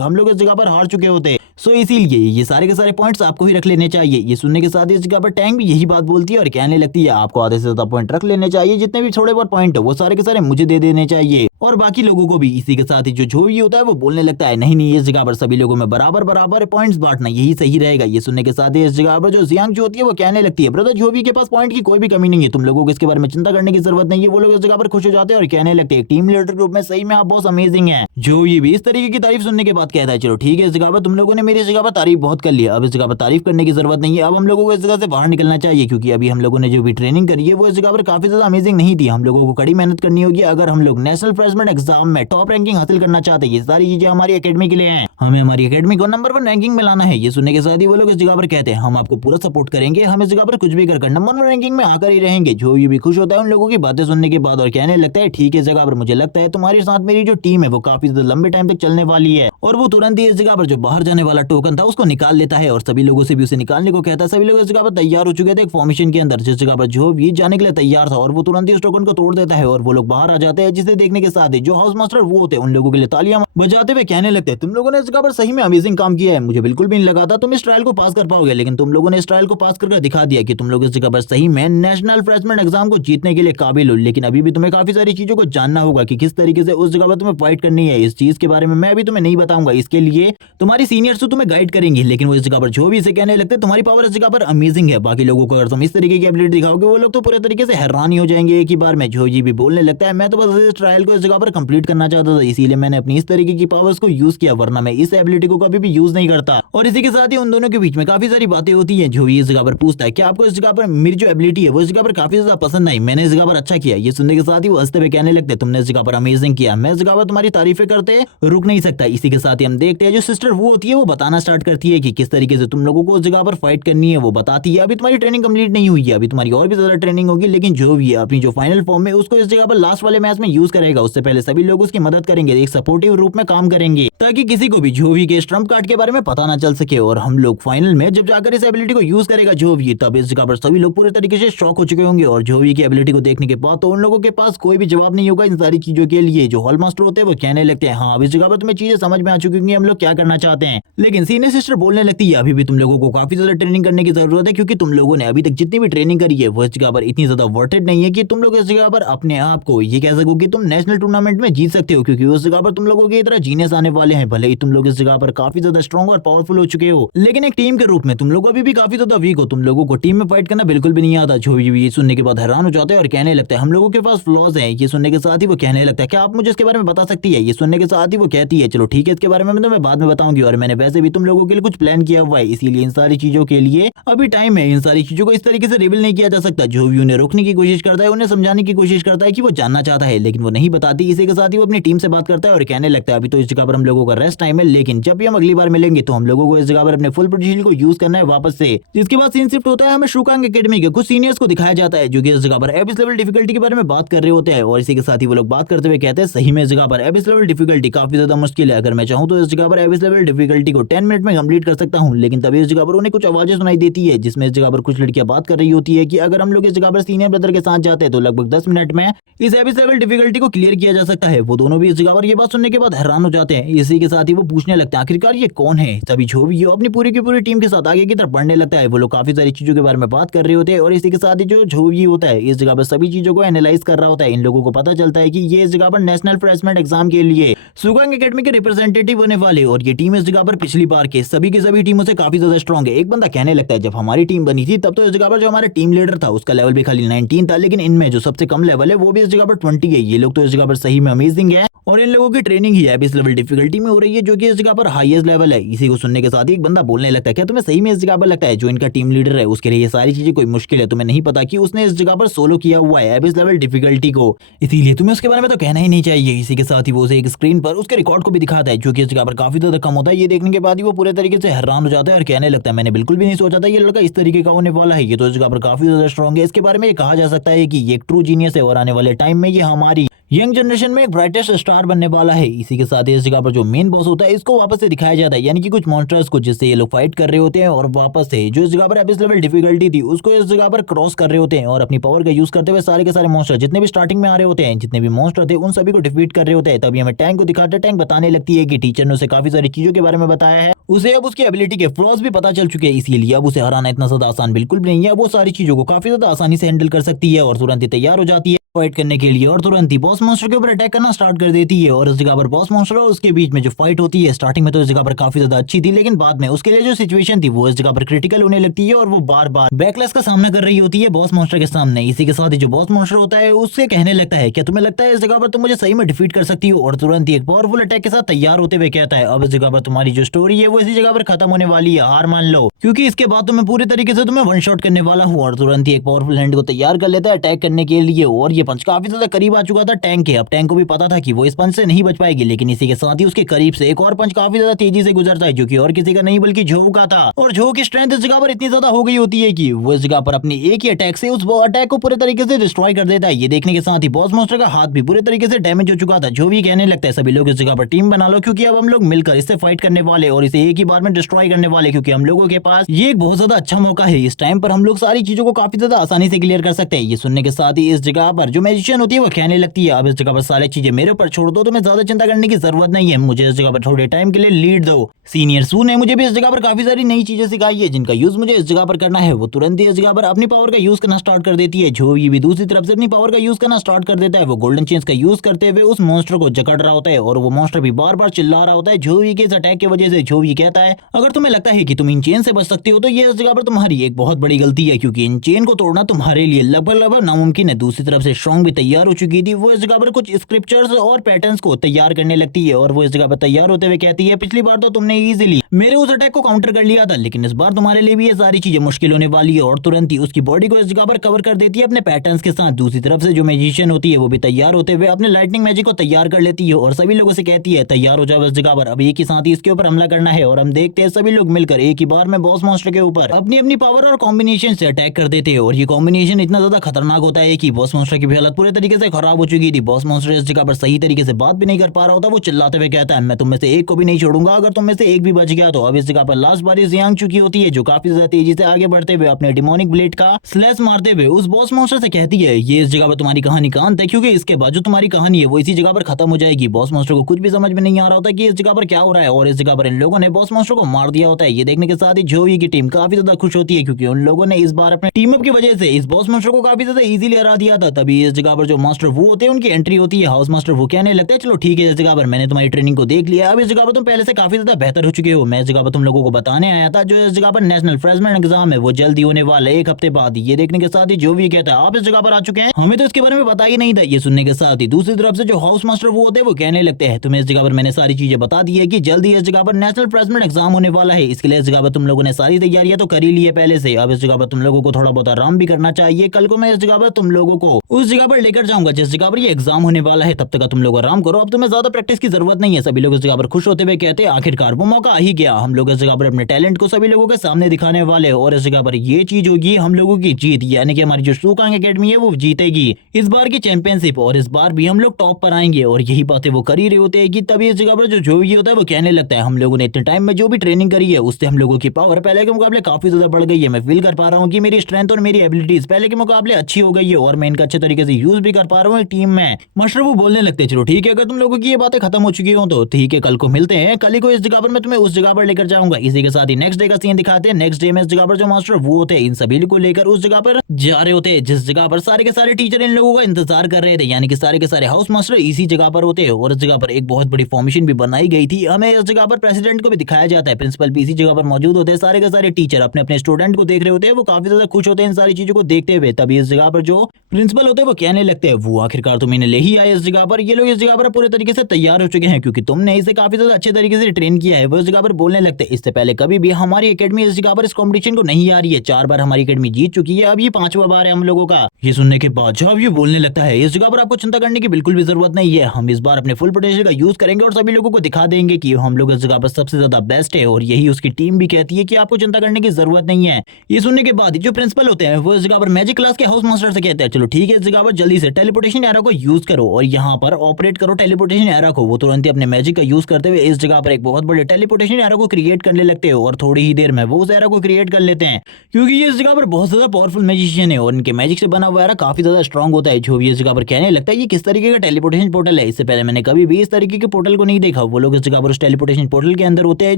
हम लोग इस जगह पर हार चुके होते। सो इसीलिए ये सारे के सारे पॉइंट्स आपको ही रख लेने चाहिए। ये सुनने के साथ ही इस जगह पर टैंक भी यही बात बोलती है और कहने लगती है आपको आधे से ज्यादा पॉइंट रख लेने चाहिए, जितने भी थोड़े बहुत पॉइंट है वो सारे के सारे मुझे दे देने चाहिए। और बाकी लोगों को भी इसी के साथ ही जो जोवी होता है वो बोलने लगता है नहीं नहीं, इस जगह पर सभी लोगों में बराबर बराबर पॉइंट्स बांटना यही सही रहेगा। ये सुनने के साथ ही इस जगह पर जो जियांग जो होती है वो कहने लगती है ब्रदर जोवी के पास पॉइंट की कोई भी कमी नहीं है, तुम लोगों को इसके बारे में चिंता करने की जरूरत नहीं है। वो लोग इस जगह पर खुश हो जाते हैं और कहने लगते हैं टीम लीडर ग्रुप में सही में आप बहुत अमेजिंग है। जोवी भी इस तरीके की तारीफ सुनने के बाद कहता है चलो ठीक है, इस जगह पर तुम लोगों ने मेरी जगह पर तारीफ बहुत कर लिया, अब इस जगह पर तारीफ करने की जरूरत नहीं है, अब हम लोगों को इस जगह से बाहर निकलना चाहिए, क्योंकि अभी हम लोगों ने जो भी ट्रेनिंग करी है वो इस जगह पर काफी ज्यादा अमेजिंग नहीं थी। हम लोगों को कड़ी मेहनत करनी होगी अगर हम लोग नेशनल फ्रेशमैन एग्जाम में टॉप रैंकिंग हासिल करना चाहते हैं। ये सारी चीजें हमारी एकेडमी के लिए हैं, हमें हमारी एकेडमी को नंबर 1 रैंकिंग में लाना है। ये सुनने के साथ ही वो लोग इस जगह पर कहते हैं हम आपको पूरा सपोर्ट करेंगे, हम इस जगह पर कुछ भी कर नंबर 1 रैंकिंग में आकर ही रहेंगे। जो ये भी खुश होता है उन लोगों की बातें सुनने के बाद और कहने लगता है ठीक है, इस जगह पर मुझे लगता है तुम्हारे साथ मेरी जो टीम है वो काफी ज्यादा लंबे टाइम तक चलने वाली है। और वो तुरंत ही इस जगह पर जो बाहर जाने वाला टोकन था उसको निकाल लेता है और सभी लोगों से भी उसे निकालने को कहता है। सभी लोग इस जगह पर तैयार हो चुके थे एक फॉर्मेशन के अंदर, जिस जगह पर जो भी जाने के लिए तैयार था, और वो तुरंत ही उस टोकन को तोड़ देता है और वो लोग बाहर आ जाते हैं, जिसे देखने के साथ ही जो हाउस मास्टर वो होते हैं उन लोगों के लिए तालियां बजाते हुए कहने लगते हैं तुम लोगों ने इस जगह पर सही में अमेजिंग काम किया है, मुझे बिल्कुल भी नहीं लगा था तुम इस ट्रायल को पास कर पाओगे, लेकिन तुम लोगों ने इस ट्रायल को पास करके दिखा दिया कि तुम लोग इस जगह पर सही में नेशनल फ्रेशमैन एग्जाम को जीतने के लिए काबिल हो। लेकिन अभी भी तुम्हें काफी सारी चीजों को जानना होगा कि किस तरीके से उस जगह पर तुम्हें फाइट करनी है। इस चीज के बारे में मैं अभी तुम्हें नहीं बताऊंगा, इसके लिए तुम्हारी सीनियर्स तो तुम्हें गाइड करेंगे। लेकिन वो इस जगह पर जो भी इसे कहने लगते हैं तुम्हारी पावर इस जगह पर अमेजिंग है, बाकी लोगों को अगर तुम इस तरीके की एबिलिटी दिखाओगे वो लोग तो पूरे तरीके से हैरान ही हो जाएंगे एक ही बार में। जो जी भी बोलने लगता है मैं तो बस इस ट्रायल को इस जगह पर कंप्लीट करना चाहता था, इसीलिए मैंने अपनी इस तरीके की पावर्स को यूज किया, वरना मैं इस एबिलिटी को कभी भी यूज नहीं करता। और इसी के साथ ही उन दोनों के बीच में काफी सारी बातें होती हैं। जो इस जगह पर पूछता है कि आपको इस जगह पर मेरी जो एबिलिटी है वो इस जगह पर काफी ज्यादा पसंद आई, मैंने इस जगह पर अच्छा किया। ये सुनने के साथ ही वो हंसते हुए कहने लगते तुमने इस जगह पर अमेजिंग किया, मैं इस जगह पर तुम्हारी तारीफें करते रुक नहीं सकता। इसी के साथ ही हम देखते हैं जो सिस्टर वो होती है वो बताना स्टार्ट करती है कि किस तरीके से तुम लोगों को उस जगह पर फाइट करनी है। वो बताती है अभी तुम्हारी ट्रेनिंग कंप्लीट नहीं हुई है, अभी तुम्हारी और भी ज्यादा ट्रेनिंग होगी, लेकिन जो भी है अपनी जो फाइनल फॉर्म है उसको इस जगह पर लास्ट वाले मैच में यूज करेगा। उससे पहले सभी लोग उसकी मदद करेंगे, एक सपोर्टिव रूप में काम करेंगे, ताकि किसी को भी जोवी के स्ट्रम्प कार्ड के बारे में पता ना चल सके। और हम लोग फाइनल में जब जाकर इस एबिलिटी को यूज करेगा जोवी, तब इस जगह पर सभी लोग पूरे तरीके से शॉक हो चुके होंगे। और जोवी की एबिलिटी को देखने के बाद तो उन लोगों के पास कोई भी जवाब नहीं होगा इन सारी चीजों के लिए। जो हॉल मास्टर होते हैं वो कहने लगते हैं हाँ, अब इस जगह पर तुम्हें चीजें समझ में आ चुकी होंगी हम लोग क्या करना चाहते हैं। लेकिन सीनियर सिस्टर बोलने लगती है अभी भी तुम लोगों को काफी ज्यादा ट्रेनिंग करने की जरूरत है, क्योंकि तुम लोगों ने अभी तक जितनी भी ट्रेनिंग करी है वो इस जगह पर इतनी ज्यादा वर्टेड नहीं है कि तुम लोग इस जगह पर अपने आप को ये कह सको कि तुम नेशनल टूर्नामेंट में जीत सकते हो, क्योंकि उस जगह पर तुम लोगों की तरह जीनियस आने वाले हैं। भले ही तुम लोग इस जगह पर काफी ज्यादा स्ट्रॉन्ग और पावरफुल हो चुके हो, लेकिन एक टीम के रूप में तुम लोग अभी भी काफी ज्यादा वीक हो, तुम लोगों को टीम में फाइट करना बिल्कुल भी नहीं आता। जो ये सुनने के बाद हैरान हो जाते हैं और कहने लगता है हम लोगों के पास फ्लॉज हैं। ये सुनने के साथ ही वो कहने लगता है क्या आप मुझे इसके बारे में बता सकती है। ये सुनने के साथ ही वो कहती है चलो ठीक है, इसके बारे में मैं तुम्हें बाद में बताऊंगी, और मैंने वैसे भी तुम लोगों के लिए कुछ प्लान किया हुआ है, इसीलिए इन सारी चीजों के लिए अभी टाइम है, इन सारी चीजों को इस तरीके से रिवील नहीं किया जा सकता। जो भी उन्हें रोकने की कोशिश करता है, उन्हें समझाने की कोशिश करता है कि वो जानना चाहता है, लेकिन वो नहीं बताती। इसी के साथ ही वो अपनी टीम से बात करता है और कहने लगता है अभी तो इस जगह पर हम लोगों का रेस्ट टाइम है, लेकिन जब भी हम अगली बार मिलेंगे तो हम लोगों को इस जगह पर अपने फुल पोटेंशियल को यूज करना है वापस से। जिसके बाद सीन शिफ्ट होता है, हमें शुकांग एकेडमी के कुछ सीनियर्स को दिखाया जाता है जो कि इस जगह पर एबिस लेवल डिफिकल्टी के बारे में बात कर रहे होते हैं। और इसी के साथ ही वो लोग बात करते हुए कहते हैं सही में इस जगह पर एबिस लेवल डिफिकल्टी काफी ज्यादा मुश्किल है, अगर मैं चाहूं तो इस जगह पर एबिस लेवल डिफिकल्टी को 10 मिनट में कंप्लीट कर सकता हूं। लेकिन तभी इस जगह पर उन्हें कुछ आवाजें सुनाई देती है, जिसमें इस जगह पर कुछ लड़कियां बात कर रही होती है कि अगर हम लोग इस जगह पर सीनियर ब्रदर के साथ जाते हैं तो लगभग 10 मिनट में इस एबिस लेवल डिफिकल्टी को क्लियर किया जा सकता है। वो दोनों भी इस जगह पर ये बात सुनने के बाद हैरान हो जाते हैं। इसी के साथ ही वो पूछने लगते हैं आखिरकार ये कौन है। तभी जो भी अपनी पूरी की पूरी टीम के साथ आगे की तरफ बढ़ने लगता है। वो लोग काफी सारी चीजों के बारे में बात कर रहे होते हैं और इसी के साथ ही जो भी होता है इस जगह पर सभी चीजों को एनालाइज कर रहा होता है। इन लोगों को पता चलता है कि ये इस जगह पर नेशनल फ्रेशमैन एग्जाम के लिए शुकांग एकेडमी के रिप्रेजेंटेटिव होने वाले, और ये टीम इस जगह पर पिछली बार के सभी टीमों से काफी ज्यादा स्ट्रॉन्ग है। एक बंदा कहने लगता है जब हमारी टीम बनी थी तब तो इस जगह पर जो हमारा टीम लीडर था उसका लेवल भी खाली 19 था, लेकिन इनमें जो सबसे कम लेवल है वो भी इस जगह पर 20 है। ये लोग तो इस जगह पर सही में अमेजिंग है और इन लोगों की ट्रेनिंग ही एबिस लेवल डिफिकल्टी में हो रही है, जो कि इस जगह पर हाईएस्ट लेवल है। इसी को सुनने के साथ ही एक बंदा बोलने लगता है क्या तुम्हें सही में इस जगह पर लगता है जो इनका टीम लीडर है उसके लिए ये सारी चीजें कोई मुश्किल है? तुम्हें नहीं पता कि उसने इस जगह पर सोलो किया हुआ है एबिस लेवल डिफिकल्टी को, इसीलिए तुम्हें उसके बारे में तो कहना ही नहीं चाहिए। इसी के साथ ही वो उसे एक स्क्रीन पर उसके रिकॉर्ड को भी दिखाता है जो कि इस जगह पर काफी ज्यादा कम होता है। ये देखने के बाद ही वो पूरे तरीके से हैरान हो जाता है और कहने लगता है मैंने बिल्कुल भी नहीं सोचा था ये लड़का इस तरीके का होने वाला है, ये तो इस जगह पर काफी ज्यादा स्ट्रॉन्ग है। इसके बारे में ये कहा जा सकता है कि ये एक ट्रू जीनियस है और आने वाले टाइम में ये हमारी यंग जनरेशन में एक ब्राइटेस्ट स्टार बनने वाला है। इसी के साथ इस जगह पर जो मेन बॉस होता है इसको वापस से दिखाया जाता है, यानी कि कुछ मॉन्स्टर्स को जिससे ये लोग फाइट कर रहे होते हैं और वापस से जो इस जगह पर एपिस लेवल डिफिकल्टी थी उसको इस जगह पर क्रॉस कर रहे होते हैं और अपनी पावर का यूज करते हुए सारे के सारे मॉन्स्टर जितने भी स्टार्टिंग में आ रहे होते हैं, जितने भी मॉन्स्टर थे उन सभी को डिफीट कर रहे होते हैं। तभी हमें टैंक को दिखाते टैंक बताने लगती है कि टीचर ने उसे काफी सारी चीजों के बारे में बताया है, उसे अब उसकी एबिलिटी के फ्लॉज भी पता चल चुके हैं, इसीलिए अब उसे हराना इतना ज्यादा आसान बिल्कुल भी नहीं है। वो सारी चीजों को काफी ज्यादा आसानी से हैंडल कर सकती है और तुरंत ही तैयार हो जाती है फाइट करने के लिए और तुरंत ही बॉस मॉन्स्टर के ऊपर अटैक करना स्टार्ट कर देती है। और इस जगह पर बॉस मॉन्स्टर और उसके बीच में जो फाइट होती है स्टार्टिंग में तो इस जगह पर काफी ज्यादा अच्छी थी, लेकिन बाद में उसके लिए जो सिचुएशन थी वो इस जगह पर क्रिटिकल होने लगती है और वो बार बार बैकलैश का सामना कर रही होती है बॉस मॉन्स्टर के सामने। इसी के साथ ही जो बॉस मॉन्स्टर होता है उससे कहने लगता है क्या तुम्हें लगता है इस जगह पर तुम मुझे सही में डिफीट कर सकती हो, और तुरंत ही एक पावरफुल अटैक के साथ तैयार होते हुए कहता है अब इस जगह पर तुम्हारी जो स्टोरी है वो इसी जगह पर खत्म होने वाली है, हार मान लो, क्योंकि इसके बाद तो मैं पूरी तरीके से तुम्हें वन शॉट करने वाला हूँ। और तुरंत ही एक पावरफुल हैंड को तैयार कर लेता है अटैक करने के लिए और ये पंच काफी ज्यादा करीब आ चुका था टैंक के। अब टैंक को भी पता था कि वो इस पंच से नहीं बच पाएगी, लेकिन इसी के साथ ही उसके करीब से एक और पंच काफी ज्यादा तेजी से गुजरता है जो कि और किसी का नहीं बल्कि झो का था। और झो की स्ट्रेंथ इस जगह पर इतनी ज्यादा हो गई होती है कि वो इस जगह पर अपनी एक ही अटैक से उस अटैक को पूरे तरीके से डिस्ट्रॉय कर देता है। ये देखने के साथ ही बॉस मॉन्स्टर का हाथ भी पूरे तरीके से डैमेज हो चुका था। जो भी कहने लगता है सभी लोग इस जगह पर टीम बना लो, क्योंकि अब हम लोग मिलकर इससे फाइट करने वाले और इसे एक ही बार में डिस्ट्रॉय करने वाले, क्योंकि हम लोगों के पास ये एक बहुत ज्यादा अच्छा मौका है। इस टाइम पर हम लोग सारी चीजों को काफी ज्यादा आसानी से क्लियर कर सकते हैं। ये सुनने के साथ ही इस जगह पर जो मैजिशियन होती है वो कहने लगती है अब इस जगह पर सारी चीजें मेरे ऊपर छोड़ दो, तुम्हें ज्यादा चिंता करने की जरूरत नहीं है, मुझे इस जगह पर थोड़े टाइम के लिए लीड दो। सीनियर सू ने मुझे भी इस जगह पर काफी सारी नई चीजें सिखाई है जिनका यूज मुझे इस जगह पर करना है। वो तुरंत ही इस जगह पर अपनी पावर का यूज करना स्टार्ट कर देती है। जो ये भी दूसरी तरफ से अपनी पावर का यूज करना स्टार्ट कर देता है। वो गोल्डन चेंज का यूज करते हुए उस मॉन्स्टर को जकड़ रहा होता है और वो मॉन्स्टर भी बार बार चिल्ला रहा होता है जोवी के इस अटैक की वजह से। जोवी कहता है अगर तुम्हें लगता है कि तुम इन चेन से बच सकते हो तो ये इस जगह पर तुम्हारी एक बहुत बड़ी गलती है, क्योंकि इन चेन को तोड़ना तुम्हारे लिए लगभग नामुमकिन है। दूसरी तरफ से स्ट्रॉन्ग भी तैयार हो चुकी थी। वो इस जगह पर कुछ स्क्रिप्चर्स और पैटर्न्स को तैयार करने लगती है और वो इस जगह पर तैयार होते हुए कहती है पिछली बार तो तुमने इजीली मेरे उस अटैक को काउंटर कर लिया था, लेकिन इस बार तुम्हारे लिए भी ये सारी चीजें मुश्किल होने वाली है। और तुरंत ही उसकी बॉडी को इस जगह पर कवर कर देती है अपने पैटर्न्स के साथ। दूसरी तरफ से जो मैजिशियन होती है वो भी तैयार होते हुए अपने लाइटनिंग मैजिक को तैयार कर लेती है और सभी लोगों से कहती है तैयार हो जाओ इस जगह पर, अब एक ही साथ ही इसके ऊपर हमला करना है। और हम देखते हैं सभी लोग मिलकर एक ही बार में बॉस मॉन्स्टर के ऊपर अपनी अपनी पावर और कॉम्बिनेशन से अटैक कर देते हैं। और ये कॉम्बिनेशन इतना ज्यादा खतरनाक होता है कि बॉस मॉन्स्टर की भी हालत पूरे तरीके से खराब हो चुकी थी। बॉस मॉन्स्टर इस जगह पर सही तरीके से बात भी नहीं कर पा रहा होता। वो चिल्लाते हुए कहता है मैं तुम में से एक को भी नहीं छोड़ूंगा, अगर तुम में से एक भी बच गया तो। अब इस जगह पर लास्ट बारी जियांग चुकी होती है जो काफी ज्यादा तेजी से आगे बढ़ते हुए अपने डिमोनिक ब्लेड का स्लैश मारते हुए उस बॉस मॉन्स्टर से कहती है ये इस जगह पर तुम्हारी कहानी का अंत है, क्योंकि इसके बाद जो तुम्हारी कहानी है वो इसी जगह पर खत्म हो जाएगी। बॉस मॉन्स्टर को कुछ भी समझ में नहीं आ रहा होता कि इस जगह पर क्या हो रहा है और इस जगह पर इन लोगों ने बॉस मॉन्स्टर को मार दिया होता है। ये देखने के साथ ही जोवी की टीम काफी ज्यादा खुश होती है, क्योंकि उन लोगों ने इस बार अपने टीम अप की वजह से इस बॉस मॉन्स्टर को काफी ज्यादा इजीली हरा दिया था। तभी इस जगह पर जो मास्टर वो होते हैं उनकी एंट्री होती है। हाउस मास्टर वो कहने लगता है चलो ठीक है इस जगह पर मैंने तुम्हारी ट्रेनिंग को देख लिया, अब इस जगह पर तुम पहले से काफी ज्यादा बेहतर हो चुके हो। मैं इस जगह पर तुम लोगों को बताने आया था जो इस जगह पर नेशनल फ्रेशमैन एग्जाम है वो जल्दी होने वाला है 1 हफ्ते बाद। ये देखने के साथ ही जो भी कहता है आप इस जगह पर आ चुके हैं, हमें तो इसके बारे में पता ही नहीं था। ये सुनने के साथ ही दूसरी तरफ से जो हाउस मास्टर वो होते हैं वो कहने लगते हैं तुम्हें इस जगह पर मैंने सारी चीजें बता दी है कि जल्दी इस जगह पर नेशनल फ्रेशमैन एग्जाम होने वाला है, इसके लिए इस जगह पर तुम लोगों ने सारी तैयारियां तो कर ही ली है पहले से। अब इस जगह पर तुम लोगों को थोड़ा बहुत आराम भी करना चाहिए। कल को मैं इस जगह पर तुम लोगों को उस जगह पर लेकर जाऊंगा जिस जगह पर ये एग्जाम होने वाला है, तब तक तुम लोग आराम करो, अब तुम्हें ज्यादा प्रैक्टिस की जरूरत नहीं है। सभी लोग इस जगह पर खुश होते हुए कहते हैं आखिरकार वो मौका आ ही गया, हम लोग इस जगह पर अपने टैलेंट को सभी लोगों के सामने दिखाने वाले और इस जगह पर ये चीज होगी हम लोगों की जीत, यानी कि हमारी जो शूकांग एकेडमी है वो जीतेगी इस बार की चैंपियनशिप और इस बार भी हम लोग टॉप पर आएंगे। और यही बातें वो कर ही रहे होते हैं कि तभी इस जगह पर जो जोवी होता है वो कहने लगता है हम लोगों ने इतने टाइम में जो भी ट्रेनिंग करी है उससे हम लोगों की पावर पहले के मुकाबले काफी ज्यादा बढ़ गई है। मैं फील कर पा रहा हूँ कि मेरी स्ट्रेंथ और मेरी एबिलिटीज पहले के मुकाबले अच्छी हो गई है और मैं इनका अच्छे तरीके से यूज भी कर पा रहा हूँ टीम में। मास्टर वो बोलने लगते चलो ठीक है अगर तुम लोगों की ये बातें खत्म हो चुकी हो तो ठीक है कल को मिलते हैं, कल ही को इस जगह पर मैं तुम्हें उस जगह पर लेकर जाऊंगा। इसी के साथ ही नेक्स्ट डे का सीन दिखाते हैं। नेक्स्ट डे में इस जगह पर जो मास्टर वो होते हैं इन सभी को लेकर उस जगह पर जा रहे होते हैं जिस जगह पर सारे के सारे टीचर इन लोगों का इंतजार कर रहे थे, यानी कि सारे के सारे हाउस मास्टर इसी जगह पर होते हैं। और इस जगह पर एक बहुत बड़ी फॉर्मेशन भी बनाई गई थी। हमें इस जगह पर प्रेसिडेंट को भी दिखाया जाता है, प्रिंसिपल भी इसी जगह पर मौजूद होते हैं। सारे के सारे टीचर अपने अपने स्टूडेंट को देख रहे होते हैं, वो काफी ज्यादा खुश होते हैं इन सारी चीजों को देखते हुए। तभी इस जगह पर जो प्रिंसिपल होते हैं वो कहने लगते हैं वो आखिरकार तुम इन्हें ले ही आए इस जगह पर, ये लोग इस जगह पर पूरे तरीके से तैयार हो चुके हैं क्योंकि तुमने इसे काफी ज्यादा अच्छे तरीके से ट्रेन किया है। वो इस जगह पर बोलने लगते हैं इससे पहले कभी भी हमारी एकेडमी इस जगह पर इस कंपटीशन को नहीं आ रही है, 4 बार हमारी एकेडमी जीत चुकी है, अब ये 5वां बार है हम लोगों का। ये सुनने के बाद जब ये बोलने लगता है इस जगह पर आपको चिंता करने की बिल्कुल भी जरूरत नहीं है, हम इस बार अपने फुल पोटेंशियल का यूज करेंगे और सभी लोगों को दिखा देंगे कि हम लोग इस जगह पर सबसे ज्यादा बेस्ट है। और यही उसकी टीम भी कहती है कि आपको चिंता करने की जरूरत नहीं है। ये सुनने के बाद जो प्रिंसिपल होते हैं वो इस जगह पर मैजिक क्लास के हाउस मास्टर से कहते हैं चलो ठीक है, इस जगह पर जल्दी से टेलीपोर्टेशन एरा को यूज करो और यहाँ पर ऑपरेट करो टेलीपोर्टेशन एरा को। वो तुरंत ही अपने मैजिक का यूज करते हुए इस जगह पर एक बहुत बड़े टेलीपोर्टेशन एरा को क्रिएट करने लगते हैं और थोड़ी ही देर में वो उस एरा को क्रिएट कर लेते हैं, क्योंकि ये इस जगह पर बहुत ज्यादा पावरफुल मैजिशियन है और इनके मैजिक से बना हुआ एरा काफी ज्यादा स्ट्रॉन्ग होता है। जो भी इस जगह पर कहने लगता है ये किस तरीके का टेलीपोर्टेशन पोर्टल है, इससे पहले मैंने कभी भी इस तरीके के पोर्टल को नहीं देखा। वो लोग इस जगह पर उस टेलीपोर्टेशन पोर्टल के अंदर होते हैं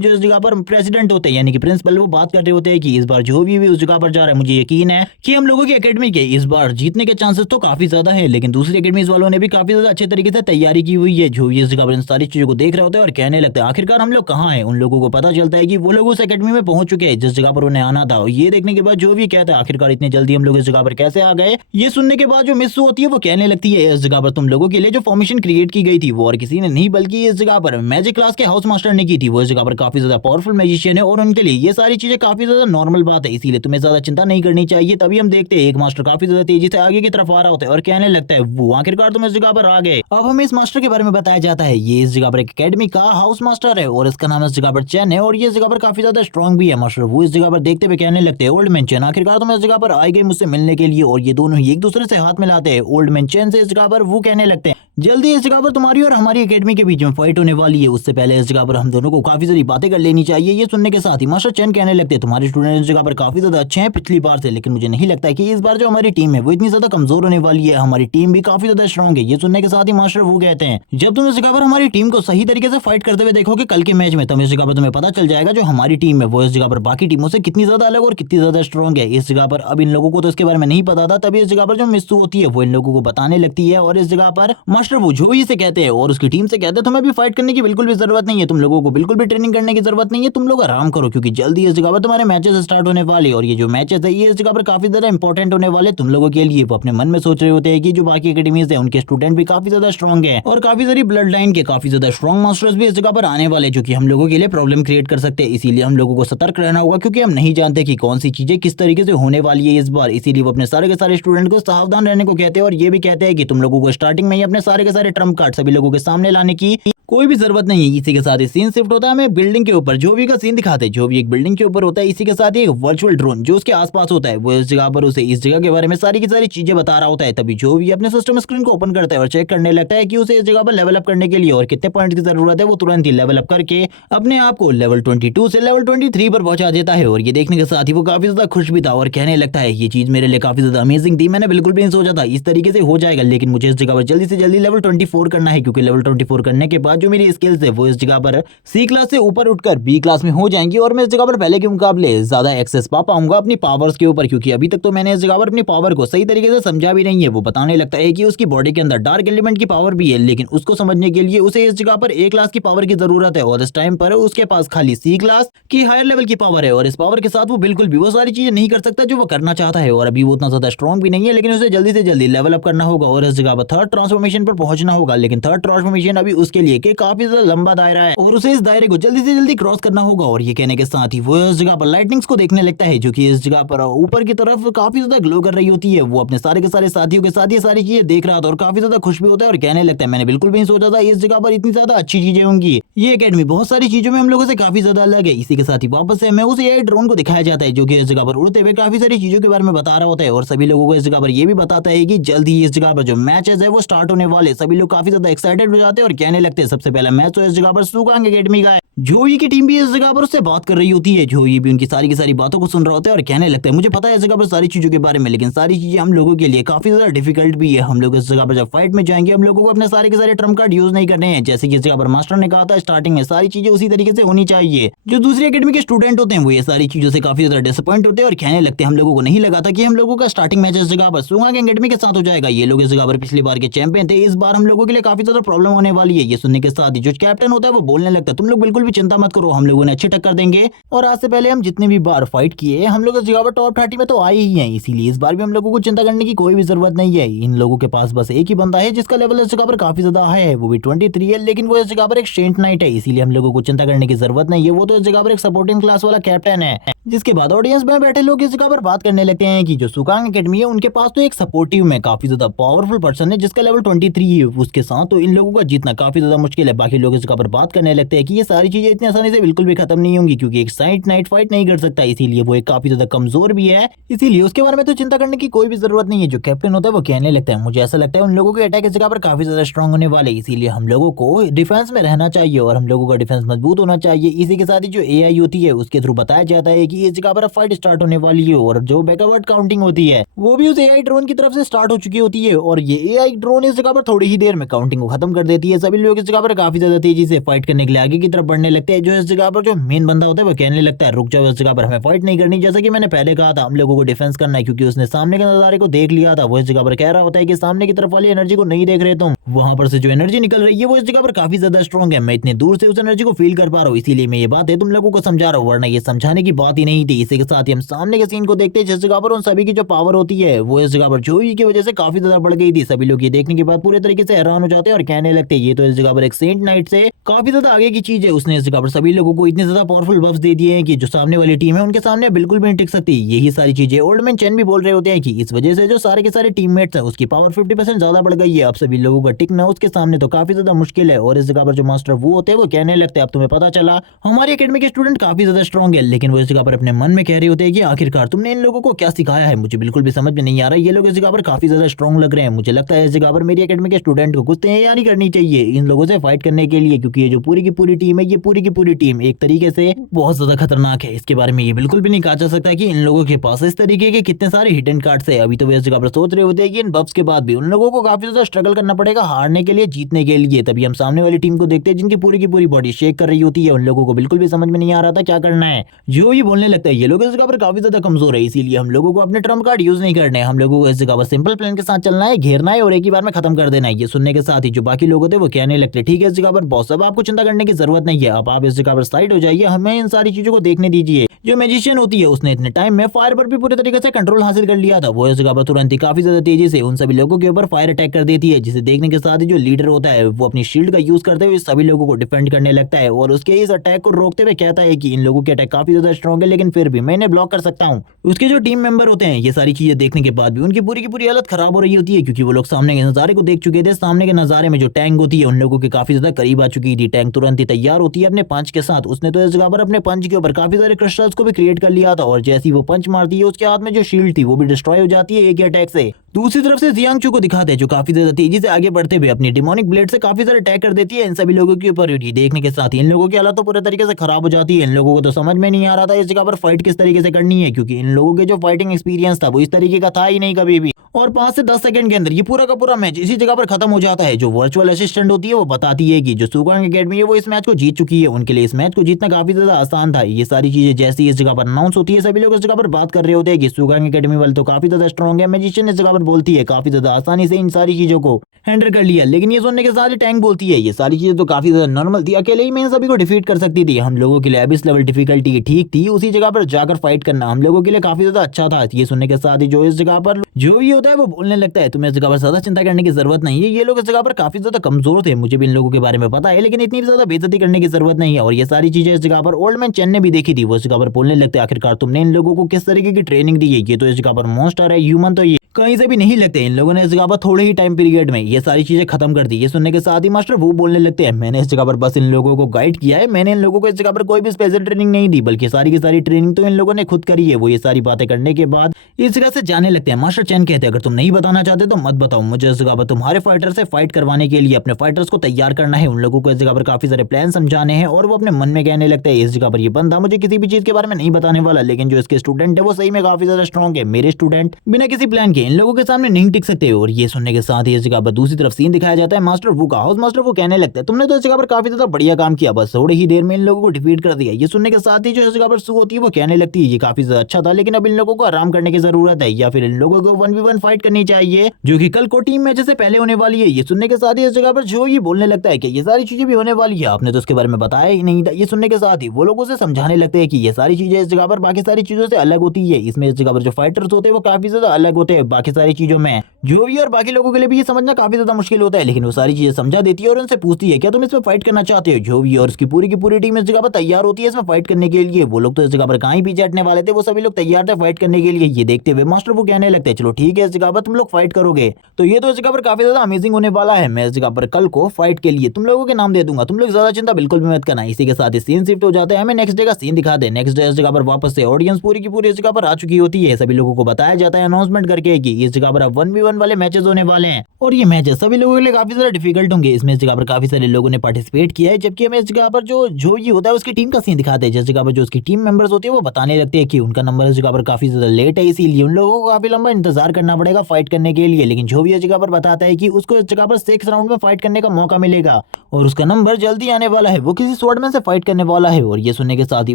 जो इस जगह पर प्रेसिडेंट होते हैं यानी कि प्रिंसिपल, वो बात कर रहे होते हैं कि इस बार जो भी उस जगह पर जा रहा है मुझे यकीन है कि हम लोगों की एकेडमी के इस बार जीतने के चांसेस तो काफी ज्यादा है, लेकिन दूसरी एकेडमीज वालों ने भी काफी ज्यादा अच्छे तरीके से तैयारी की हुई है। जो भी इस जगह पर इन सारी चीजों को देख रहे होते हैं और कहने लगते हैं आखिरकार हम लोग कहाँ हैं। उन लोगों को पता चलता है कि वो लोग उस एकेडमी में पहुंच चुके हैं जिस जगह पर उन्हें आना था। ये देखने के बाद जो भी कहता है आखिरकार इतनी जल्दी हम लोग इस जगह पर कैसे आ गए। ये सुनने के बाद जो मिस होती है वो कहने लगती है इस जगह पर तुम लोगों के लिए जो फॉर्मेशन क्रिएट की गई थी वो और किसी ने नहीं बल्कि इस जगह पर मैजिक क्लास के हाउस मास्टर ने की थी। वो इस जगह पर काफी ज्यादा पावरफुल मैजिशियन है और उनके लिए ये सारी चीजें काफी ज्यादा नॉर्मल बात है, इसीलिए तुम्हें ज्यादा चिंता नहीं करनी चाहिए। तभी हम देखते हैं एक मास्टर काफी ज्यादा तेजी से आगे की तरफ आ रहा होता है और कहने लगता है वो आखिरकार तुम इस जगह पर आ गए। अब हमें इस मास्टर के बारे में बताया जाता है ये इस जगह पर एक एकेडमी का हाउस मास्टर है और इसका नाम इस जगह पर चैन है और ये इस जगह पर काफी ज्यादा स्ट्रॉन्ग भी है मास्टर। वो इस जगह पर देखते हुए कहने लगते हैं ओल्ड मैन चैन आखिरकार तुम इस जगह पर आए गए मुझसे मिलने के लिए, और ये दोनों ही एक दूसरे से हाथ मिलाते हैं। ओल्ड मैन चैन से इस जगह पर वो कहने लगते हैं जल्दी इस जगह पर तुम्हारी और हमारी एकेडमी के बीच में फाइट होने वाली है, उससे पहले इस जगह पर हम दोनों को काफी सारी बातें कर लेनी चाहिए। ये सुनने के साथ ही मास्टर चैन कहने लगते हैं तुम्हारे स्टूडेंट इस जगह पर काफी ज्यादा अच्छे हैं पिछली बार से, लेकिन मुझे नहीं लगता कि इस बार जो हमारी टीम है वो इतनी ज्यादा कमजोर होने वाली है, हमारी टीम भी काफी ज्यादा स्ट्रॉन्ग है। ये सुनने के साथ ही मास्टर वो कहते हैं जब तुम इस जगह पर हमारी टीम को सही तरीके से फाइट करते हुए देखोगे कल के मैच में, तब इस जगह पर तुम्हें पता चल जाएगा जो हमारी टीम है वो इस जगह पर बाकी टीमों से कितनी ज्यादा अलग और कितनी ज्यादा स्ट्रॉन्ग है। इस जगह पर अब इन लोगों को तो इसके बारे में नहीं पता था, तभी इस जगह पर जो मिस्सू होती है वो इन लोगों को बताने लगती है और इस जगह पर मास्टर वो जो ही से कहते हैं और उसकी टीम से कहते हैं तुम्हें भी फाइट करने की बिल्कुल भी जरूरत नहीं है, तुम लोगों को बिल्कुल भी ट्रेनिंग करने की जरूरत नहीं है, तुम लोग आराम करो क्योंकि जल्दी इस जगह पर तुम्हारे मैचेस स्टार्ट होने वाले और ये जो मैचेस है ये इस जगह पर काफी ज्यादा इंपॉर्टेंट होने वाले तुम लोगों के लिए। वो अपने मन में सोच रहे होते हैं कि जो बाकी एकेडमीज है उनके स्टूडेंट भी काफी ज्यादा स्ट्रॉन्ग है और काफी सारी ब्लड लाइन के काफी ज्यादा स्ट्रॉन्ग मास्टर्स भी इस जगह पर आने वाले जो कि हम लोगों के लिए प्रॉब्लम क्रिएट कर सकते हैं, इसीलिए हम लोगों को सतर्क रहना होगा क्योंकि हम नहीं जानते कि कौन सी चीजें किस तरीके से होने वाली है इस बार। इसीलिए वो अपने सारे के सारे स्टूडेंट को सावधान रहने को कहते हैं और ये भी कहते हैं कि तुम लोगों को स्टार्टिंग में ही अपने सारे के सारे ट्रम्प कार्ड सभी लोगों के सामने लाने की कोई भी जरूरत नहीं है। इसी के साथ ही सीन शिफ्ट होता है हमें बिल्डिंग के ऊपर, जो भी का सीन दिखाते हैं जो भी एक बिल्डिंग के ऊपर होता है, इसी के साथ ही एक वर्चुअल ड्रोन जो उसके आसपास होता है वो इस जगह पर उसे इस जगह के बारे में सारी की सारी चीजें बता रहा होता है। तभी जो भी अपने सिस्टम स्क्रीन को ओपन करता है और चेक करने लगता है कि उसे इस जगह पर लेवल अप करने के लिए और कितने पॉइंट की जरूरत है, वो तुरंत ही लेवल अप करके अपने आप को लेवल 22 से लेवल 23 पर पहुंचा देता है। और ये देखने के साथ ही वो काफी ज्यादा खुश भी था और कहने लगता है ये चीज मेरे लिए काफी ज्यादा अमेजिंग थी, मैंने बिल्कुल भी नहीं सोचा था इस तरीके से हो जाएगा, लेकिन मुझे इस जगह पर जल्दी से जल्दी लेवल 24 करना है क्योंकि लेवल 24 करने के बाद जो मेरी स्किल्स है वो इस जगह पर सी क्लास से ऊपर उठकर बी क्लास में हो जाएंगी और मैं इस जगह पर पहले के मुकाबले ज्यादा एक्सेस पा पाऊंगा अपनी पावर्स के ऊपर, क्योंकि अभी तक तो मैंने इस जगह पर अपनी पावर को सही तरीके से समझा भी नहीं है। वो बताने लगता है कि उसकी बॉडी के अंदर डार्क एलिमेंट की पावर भी है, लेकिन उसको समझने के लिए उसे इस जगह पर ए क्लास की पावर की जरूरत है और इस टाइम पर उसके पास खाली सी क्लास की हायर लेवल की पावर है और इस पावर के साथ वो बिल्कुल भी वो सारी चीजें नहीं कर सकता जो वो करना चाहता है और अभी वो उतना ज्यादा स्ट्रॉन्ग भी नहीं है, लेकिन उसे जल्दी से जल्दी लेवल अप करना होगा और इस जगह पर थर्ड ट्रांसफॉर्मेशन पर पहुंचना होगा। लेकिन थर्ड ट्रांसफॉर्मेशन अभी उसके लिए काफी ज्यादा लंबा दायरा है और उसे इस दायरे को जल्दी से जल्दी क्रॉस करना होगा। और ये कहने के साथ ही वो इस जगह पर लाइटनिंग्स को देखने लगता है जो कि इस जगह पर ऊपर की तरफ काफी ज्यादा ग्लो कर रही होती है। वो अपने सारे के सारे साथियों के साथ ये सारी चीजें देख रहा था और काफी ज्यादा खुश भी होता है और कहने लगता है मैंने बिल्कुल भी नहीं सोचा था इस जगह पर इतनी ज्यादा अच्छी चीजें होंगी, ये एकेडमी बहुत सारी चीजों में हम लोगों से काफी ज्यादा अलग है। इसी के साथ ही वापस से हमें उसे ये ड्रोन को दिखाया जाता है जो कि इस जगह पर उड़ते हुए काफी सारी चीजों के बारे में बता रहा होता है और सभी लोगों को इस जगह पर ये भी बताता है कि जल्दी इस जगह पर जो मैचेस है वो स्टार्ट होने वाले। सभी लोग काफी ज्यादा एक्साइटेड हो जाते हैं और कहने लगते हैं सबसे पहला मैच तो इस जगह पर सुगांग एकेडमी का है। जोई की टीम भी इस जगह पर उससे बात कर रही होती है, जोई भी उनकी सारी की सारी बातों को सुन रहा होता है और कहने लगता है मुझे पता है इस जगह पर सारी चीजों के बारे में, लेकिन सारी चीजें हम लोगों के लिए काफी ज्यादा डिफिकल्ट भी है। हम लोग इस जगह पर जब फाइट में जाएंगे हम लोगों को अपने सारे के सारे ट्रम्प कार्ड यूज नहीं करने हैं, जैसे कि इस जगह पर मास्टर ने कहा था स्टार्टिंग में सारी चीजें उसी तरीके से होनी चाहिए। जो दूसरी एकेडमी के स्टूडेंट होते हैं वो ये सारी चीजों से काफी ज्यादा डिसअपॉइंट होते हैं और कहने लगते हैं हम लोगों को नहीं लगा था कि हम लोगों का स्टार्टिंग मैच इस जगह पर सुगांग एकेडमी के साथ हो जाएगा। ये लोग इस जगह पर पिछली बार के चैंपियन थे, इस इस बार हम लोगों के लिए काफी ज्यादा प्रॉब्लम होने वाली है। ये सुनने के साथ ही जो कैप्टन होता है वो बोलने लगता है, तुम लोग बिल्कुल भी चिंता मत करो, हम लोगों ने अच्छी टक्कर देंगे और आज से पहले हम जितने भी बार फाइट किए हम लोग इस जगह पर टॉप 30 में तो आए ही हैं, इसीलिए इस बार भी हम लोगों को चिंता करने की कोई भी जरूरत नहीं है। इन लोगों के पास बस एक ही बंदा है जिसका लेवल इस जगह पर काफी ज्यादा हाई है, वो भी 23 है, लेकिन वो इस जगह पर एक सेंट नाइट है, इसीलिए हम लोगों को चिंता करने की जरूरत नहीं है। वो तो इस जगह पर एक सपोर्टिंग क्लास वाला कैप्टन है। जिसके बाद ऑडियंस में बैठे लोग इस जगह पर बात करने लगते हैं कि जो सुकांग एकेडमी है उनके पास तो एक सपोर्टिव में काफी ज्यादा पावरफुल पर्सन है जिसका लेवल 23 है, उसके साथ तो इन लोगों का जीतना काफी ज्यादा मुश्किल है। बाकी लोग इस जगह पर बात करने लगते हैं कि ये सारी चीजें इतनी आसानी से बिल्कुल भी खत्म नहीं होंगी, क्योंकि एक साइड नाइट फाइट नहीं कर सकता, इसीलिए वो एक काफी ज्यादा कमजोर भी है, इसीलिए उसके बारे में तो चिंता करने की कोई भी जरूरत नहीं है। जो कैप्टन होता है वो कहने लगता है, मुझे ऐसा लगता है उन लोगों के अटैक इस जगह पर काफी ज्यादा स्ट्रांग होने वाले, इसीलिए हम लोगों को डिफेंस में रहना चाहिए और हम लोगों का डिफेंस मजबूत होना चाहिए। इसी के साथ ही जो एआई होती है उसके थ्रू बताया जाता है कि इस जगह पर फाइट स्टार्ट होने वाली है और जो बैकवर्ड काउंटिंग होती है वो भी उस एआई ड्रोन की तरफ से स्टार्ट हो चुकी होती है और ये एआई ड्रोन इस जगह पर थोड़ी ही देर में काउंटिंग को खत्म कर देती है। सभी लोग इस जगह पर काफी ज्यादा तेजी से फाइट करने के लिए आगे की तरफ बढ़ने लगते हैं। जो इस जगह पर जो मेन बंदा होता है वो कहने लगता है, रुक जाओ, इस जगह पर हमें फाइट नहीं करनी, जैसा कि मैंने पहले कहा था हम लोगों को डिफेंस करना है, क्योंकि उसने सामने के नजारे को देख लिया था। वो इस जगह पर कह रहा होता है कि सामने की तरफ वाली एनर्जी को नहीं देख रहे तुम, वहां पर से जो एनर्जी निकल रही है वो इस जगह पर काफी ज्यादा स्ट्रॉन्ग है, मैं इतनी दूर से उस एनर्जी को फील कर पा रहा हूँ, इसीलिए मैं ये बात है तुम लोगों को समझा रहा हूँ, वरना ये समझाने की बात ही नहीं थी। इसी के साथ ही हम सामने के सीन को देखते हैं जिस जगह पर उन सभी की जो पावर होती है वो इस जगह पर जोई की वजह से काफी ज्यादा बढ़ गई थी। सभी लोग ये देखने के बाद पूरे तरीके से हैरान हो जाते हैं और कहने लगते हैं ये तो इस जगह पर एक सेंट नाइट से काफी ज्यादा आगे की चीज है। उसने इस जगह पर सभी लोगों को इतने ज्यादा पावरफुल बफ्स दे दिए हैं कि जो सामने वाली टीम है उनके सामने बिल्कुल भी नहीं टिक सकती। यही सारी चीजें ओल्ड मैन चैन भी बोल रहे होते हैं कि इस वजह से जो सारे के सारे टीममेट्स हैं उसकी पावर 50% ज्यादा बढ़ गई है। अब सभी लोगों का टिकना उसके सामने तो काफी ज्यादा मुश्किल है। और इस जगह पर जो मास्टर वो होते हैं वो कहने लगते हैं, अब तुम्हें पता चला हमारी एकेडमी के स्टूडेंट काफी ज्यादा स्ट्रॉन्ग है, लेकिन वो इस जगह पर अपने मन में कह रहे होते हैं कि आखिरकार तुमने इन लोगों को क्या सिखाया है, मुझे बिल्कुल भी समझ में नहीं आ रहा। ये लोग इस जगह पर काफी ज्यादा स्ट्रॉन्ग लग रहे हैं, मुझे लगता है इस जगह पर मेरी एकेडमी के स्टूडेंट को कुछ तैयारी करनी चाहिए इन लोगों से फाइट करने के लिए, क्योंकि ये जो पूरी की पूरी टीम है ये पूरी की पूरी टीम एक तरीके से बहुत ज्यादा खतरनाक है। इसके बारे में ये बिल्कुल भी नहीं कहा जा सकता कि इन लोगों के पास इस तरीके के कितने सारे हिडन कार्ड्स है। अभी तो वे इस जगह पर सोच रहे होते हैं कि इन बफ्स के बाद भी उन लोगों को काफी ज्यादा स्ट्रगल करना पड़ेगा हारने के लिए, जीतने के लिए। तभी हम सामने वाली टीम को देखते हैं जिनकी पूरी की पूरी बॉडी शेक कर रही होती है, उन लोगों को बिल्कुल भी समझ में नहीं आ रहा था क्या करना है। जो ये बोलने लगता है ये लोग इस जगह पर काफी ज्यादा कमजोर है, इसीलिए हम लोगों को अपने ट्रम्प कार्ड यूज नहीं करने, हम लोगों को इस जगह पर सिंपल प्लान के साथ चलना है, घेरना है और एक ही बार में खत्म कर देना है। ये सुनने के साथ ही जो बाकी लोग होते हैं वो कहने लगते ठीक है इस जगह पर बॉस, अब आपको चिंता करने की जरूरत नहीं है, अब आप इस जगह पर साइड हो जाइए, हमें इन सारी चीजों को देखने दीजिए। जो मैजिशियन होती है उसने इतने टाइम में फायर पर भी पूरे तरीके से कंट्रोल हासिल कर लिया था। वो इस जगह पर तुरंत ही काफी ज्यादा तेजी से उन सभी लोगों के ऊपर फायर अटैक कर देती है, जिसे देखने के साथ ही जो लीडर होता है वो अपनी शील्ड का यूज करते हुए सभी लोगों को डिफेंड करने लगता है और उसके इस अटैक को रोकते हुए कहता है कि इन लोगों के अटैक काफी ज्यादा स्ट्रॉन्ग है, लेकिन फिर भी मैं इन्हें ब्लॉक कर सकता हूँ। उसके जो टीम मेंबर होते हैं ये सारी चीजें देखने के बाद भी उनकी पूरी की पूरी हालत खराब हो रही होती है, क्योंकि वो लोग सामने के नजारे को देख चुके थे। सामने के नजारे में जो टैंक होती है उन लोगों के काफी ज्यादा करीब आ चुकी थी। टैंक तुरंत ही तैयार होती है अपने पंच के साथ। उसने तो इस जगह पर अपने पंच के ऊपर काफी सारे क्रिस्टल्स को भी क्रिएट कर लिया था और जैसी वो पंच मारती है उसके हाथ में जो शील्ड थी वो भी डिस्ट्रॉय हो जाती है एक ही अटैक से। दूसरी तरफ से जियांगचू को दिखाते हैं जो काफी ज्यादा तेजी से आगे बढ़ते हुए अपनी डिमोनिक ब्लेड से काफी सारे अटैक कर देती है इन सभी लोगों के ऊपर। देखने के साथ ही इन लोगों की हालत तो पूरे तरीके से खराब हो जाती है। इन लोगों को तो समझ में नहीं आ रहा था इस जगह पर फाइट किस तरीके से करनी है, क्योंकि इन लोगों के जो फाइटिंग एक्सपीरियंस था वो इस तरीके का था ही नहीं कभी भी। और 5 से 10 सेकंड के अंदर ये पूरा का पूरा मैच इसी जगह पर खत्म हो जाता है। जो वर्चुअल असिस्टेंट होती है वो बताती है कि जो सुकांग एकेडमी है वो इस मैच को जीत चुकी है, उनके लिए इस मैच को जीतना काफी ज्यादा आसान था। ये सारी चीजें जैसी इस जगह पर अनाउंस होती है सभी लोग इस जगह पर बात कर रहे होते हैं कि सुकांग एकेडमी वाले तो काफी ज्यादा स्ट्रॉन्ग है। मैजिशियन इस जगह पर बोलती है काफी ज्यादा आसानी से इन सारी चीजों को हैंडल कर लिया, लेकिन ये सुनने के साथ ही टैंक बोलती है ये सारी चीजें तो काफी ज्यादा नॉर्मल थी, अकेले ही मैं इन सभी को डिफीट कर सकती थी। हम लोगों के लिए एबिस लेवल डिफिकल्टी ठीक थी, उसी जगह पर जाकर फाइट करना हम लोगों के लिए काफी ज्यादा अच्छा था। ये सुनने के साथ ही जो इस जगह पर जो भी होता है वो बोलने लगता है तुम्हें इस जगह पर ज्यादा चिंता करने की जरूरत नहीं है, ये लोग इस जगह पर काफी ज्यादा कमजोर थे, मुझे भी इन लोगों के बारे में पता है, लेकिन इतनी ज्यादा बेइज्जती करने की जरूरत नहीं है। और ये सारी चीजें इस जगह पर ओल्ड मैन चेन ने भी देखी थी, वो इस जगह पर बोलने लगते आखिरकार तुमने इन लोगों को किस तरीके की ट्रेनिंग दी है, ये तो इस जगह पर मॉन्स्टर है, ह्यूमन तो ये कहीं से भी नहीं लगते। इन लोगों ने इस जगह पर थोड़े ही टाइम पीरियड में ये सारी चीजें खत्म कर दी। ये सुनने के साथ ही मास्टर वो बोलने लगते हैं मैंने इस जगह पर बस इन लोगों को गाइड किया है, मैंने इन लोगों को इस जगह पर कोई भी स्पेशल ट्रेनिंग नहीं दी, बल्कि सारी की सारी ट्रेनिंग तो इन लोगों ने खुद करी है। वो ये सारी बातें करने के बाद इस जगह से जाने लगते हैं। मास्टर चैन कहते हैं अगर तुम नहीं बताना चाहते तो मत बताओ, मुझे इस जगह पर तुम्हारे फाइटर से फाइट करवाने के लिए अपने फाइटर्स को तैयार करना है। उन लोगों को इस जगह पर काफी सारे प्लान समझाने हैं और वो अपने मन में कहने लगते हैं इस जगह पर ये बंदा मुझे किसी भी चीज के बारे में नहीं बताने वाला, लेकिन जो इसके स्टूडेंट है वो सही में काफी ज्यादा स्ट्रॉन्ग है। मेरे स्टूडेंट बिना किसी प्लान के इन लोगों के सामने नहीं टिक सकते। और ये सुनने के साथ ही इस जगह पर दूसरी तरफ सीन दिखाया जाता है मास्टर वू का। हाउस मास्टर वो कहने लगता है तुमने तो इस जगह पर काफी ज्यादा बढ़िया काम किया, बस थोड़ी ही देर में इन लोगों को डिफीट कर दिया। ये सुनने के साथ ही जो इस जगह पर सू होती है वो कहने लगती है ये काफी ज्यादा अच्छा था, लेकिन अब इन लोगों को आराम करने की जरूरत है, या फिर इन लोगों को 1v1 फाइट करनी चाहिए जो कि कल को टीम मैच से पहले होने वाली है। ये सुनने के साथ ही इस जगह पर जो ये बोलने लगता है कि ये सारी चीजें भी होने वाली है, आपने तो उसके बारे में बताया ही नहीं था। ये सुनने के साथ ही वो लोगों से समझाने लगते हैं कि ये सारी चीजें इस जगह पर बाकी सारी चीजों से अलग होती है, इसमें इस जगह पर जो फाइटर्स होते हैं वो काफी ज्यादा अलग होते हैं बाकी सारी चीजों में। जो भी और बाकी लोगों के लिए भी ये समझना काफी ज्यादा मुश्किल होता है, लेकिन वो सारी चीजें समझा देती है और उनसे पूछती है क्या तुम इसमें फाइट करना चाहते हो। जो भी और उसकी पूरी की पूरी टीम इस जगह पर तैयार होती है इसमें फाइट करने के लिए। वो लोग तो इस जगह पर कहीं पीछे हटने वाले थे, वो सभी लोग तैयार थे फाइट करने के लिए। ये देखते हुए मास्टर वो कहने लगते हैं चलो ठीक है इस जगह पर तुम लोग फाइट करोगे तो ये तो इस जगह पर काफी ज्यादा अमेजिंग होने वाला है। मैं इस जगह पर कल को फाइट के लिए तुम लोगों के नाम दे दूंगा, तुम लोग ज्यादा चिंता बिल्कुल भी मत करना। इसी के साथ ही सीन शिफ्ट हो जाता है, हमें नेक्स्ट डे का सीन दिखा दे। नेक्स्ट डे इस जगह पर वापस से ऑडियंस पूरी की पूरी इस जगह पर आ चुकी होती है। सभी लोगों को बताया जाता है अनाउंसमेंट करके कि इस जगह पर अब 1v1 वाले मैचेस होने वाले हैं और ये मैचेस सभी लोगों के लिए काफी ज्यादा डिफिकल्ट होंगे। इसमें इस जगह पर काफी सारे लोगों ने पार्टिसिपेट किया है, जबकि हमें इस जगह पर जो ये होता है उसकी टीम का सीन दिखाते हैं। जिस जगह पर जो उसकी टीम मेंबर्स होती है वो बताने लगते हैं कि उनका नंबर इस जगह पर काफी ज्यादा लेट है, इसीलिए उन लोगों को काफी लंबा इंतजार करना पड़ेगा फाइट करने के लिए। लेकिन जो भी इस जगह पर बताता है कि उसको इस जगह पर 6 राउंड में फाइट करने का मौका मिलेगा और उसका नंबर जल्दी आने वाला है, वो किसी स्वॉर्डमैन से फाइट करने वाला है। और ये सुनने के साथ ही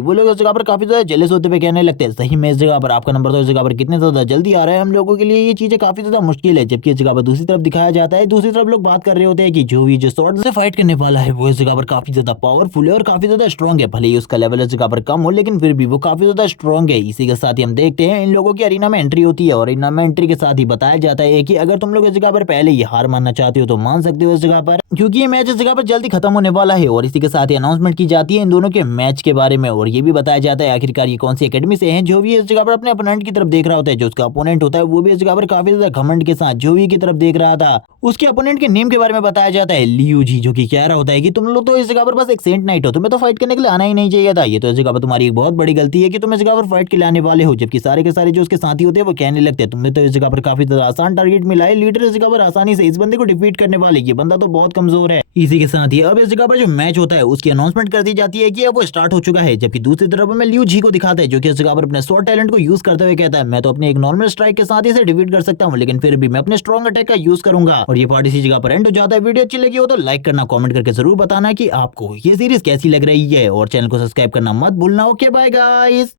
वो लोग इस जगह पर काफी ज्यादा जेलस होते हुए कहने लगते हैं सही में इस जगह पर आपका नंबर तो इस जगह पर कितने ज्यादा जल्दी आ रहा है, हम लोगों के लिए ये चीजें काफी ज्यादा मुश्किल है। जबकि इस जगह पर दूसरी तरफ दिखाया जाता है, दूसरी तरफ लोग बात कर रहे होते हैं कि जो भी जो स्वॉर्ड से फाइट करने वाला है वो इस जगह पर काफी ज्यादा पावरफुल है और काफी ज्यादा स्ट्रॉन्ग है। भले ही उसका लेवल इस जगह पर कम हो लेकिन फिर भी वो काफी ज्यादा स्ट्रॉन्ग है। इसी के साथ ही हम देखते हैं इन लोगों की अरीना में एंट्री होती है और अरीना में एंट्री के साथ ही बताया जाता है कि अगर तुम लोग इस जगह पर पहले ही हार मानना चाहते हो तो मान सकते हो इस जगह पर, क्योंकि ये मैच इस जगह पर जल्दी खत्म होने वाला है। और इसी के साथ ही अनाउंसमेंट की जाती है इन दोनों के मैच के बारे में और ये भी बताया जाता है आखिरकार ये कौन सी एकेडमी से हैं। जो भी इस जगह पर अपने अपोनेंट की तरफ देख रहा होता है, जो उसका अपोनेंट होता है वो भी इस जगह पर काफी ज्यादा घमंड के साथ जो भी की तरफ देख रहा था। उसके अपोनेंट के नेम के बारे में बताया जाता है लियू जी, जो कि कह रहा होता है कि तुम लोग तो इस जगह पर बस एक सेंट नाइट हो, तुम्हें तो फाइट करने के लिए आना ही नहीं चाहिए था। ये तो इस जगह पर तुम्हारी एक बहुत बड़ी गलती है कि तुम इस जगह पर फाइट के लिए आने वाले हो। जबकि सारे के सारे जो उसके साथी होते हैं वो कहने लगते हैं तुमने तो इस जगह पर काफी ज्यादा आसान टारगेट मिला है, लीडर इस जगह पर आसानी से इस बंदे को डिफीट करने वाले, ये बंदा तो बहुत कमजोर है। इसी के साथ ही अब इस जगह पर जो मैच होता है उसकी अनाउंसमेंट कर दी जाती है कि अब वो स्टार्ट हो चुका है। जबकि दूसरी तरफ हमें लियू जी को दिखाता है जो कि इस जगह पर अपने शॉर्ट टैलेंट को यूज करते हुए कहता है मैं तो अपने एक नॉर्मल स्ट्राइक के साथ इसे डिफीट कर सकता हूं, लेकिन फिर भी मैं अपने स्ट्रॉन्ग अटैक का यूज करूंगा। और ये पार्ट इसी जगह पर एंड हो जाता है। वीडियो अच्छी लगी हो तो लाइक करना, कमेंट करके जरूर बताना कि आपको ये सीरीज कैसी लग रही है और चैनल को सब्सक्राइब करना मत भूलना। Okay bye guys.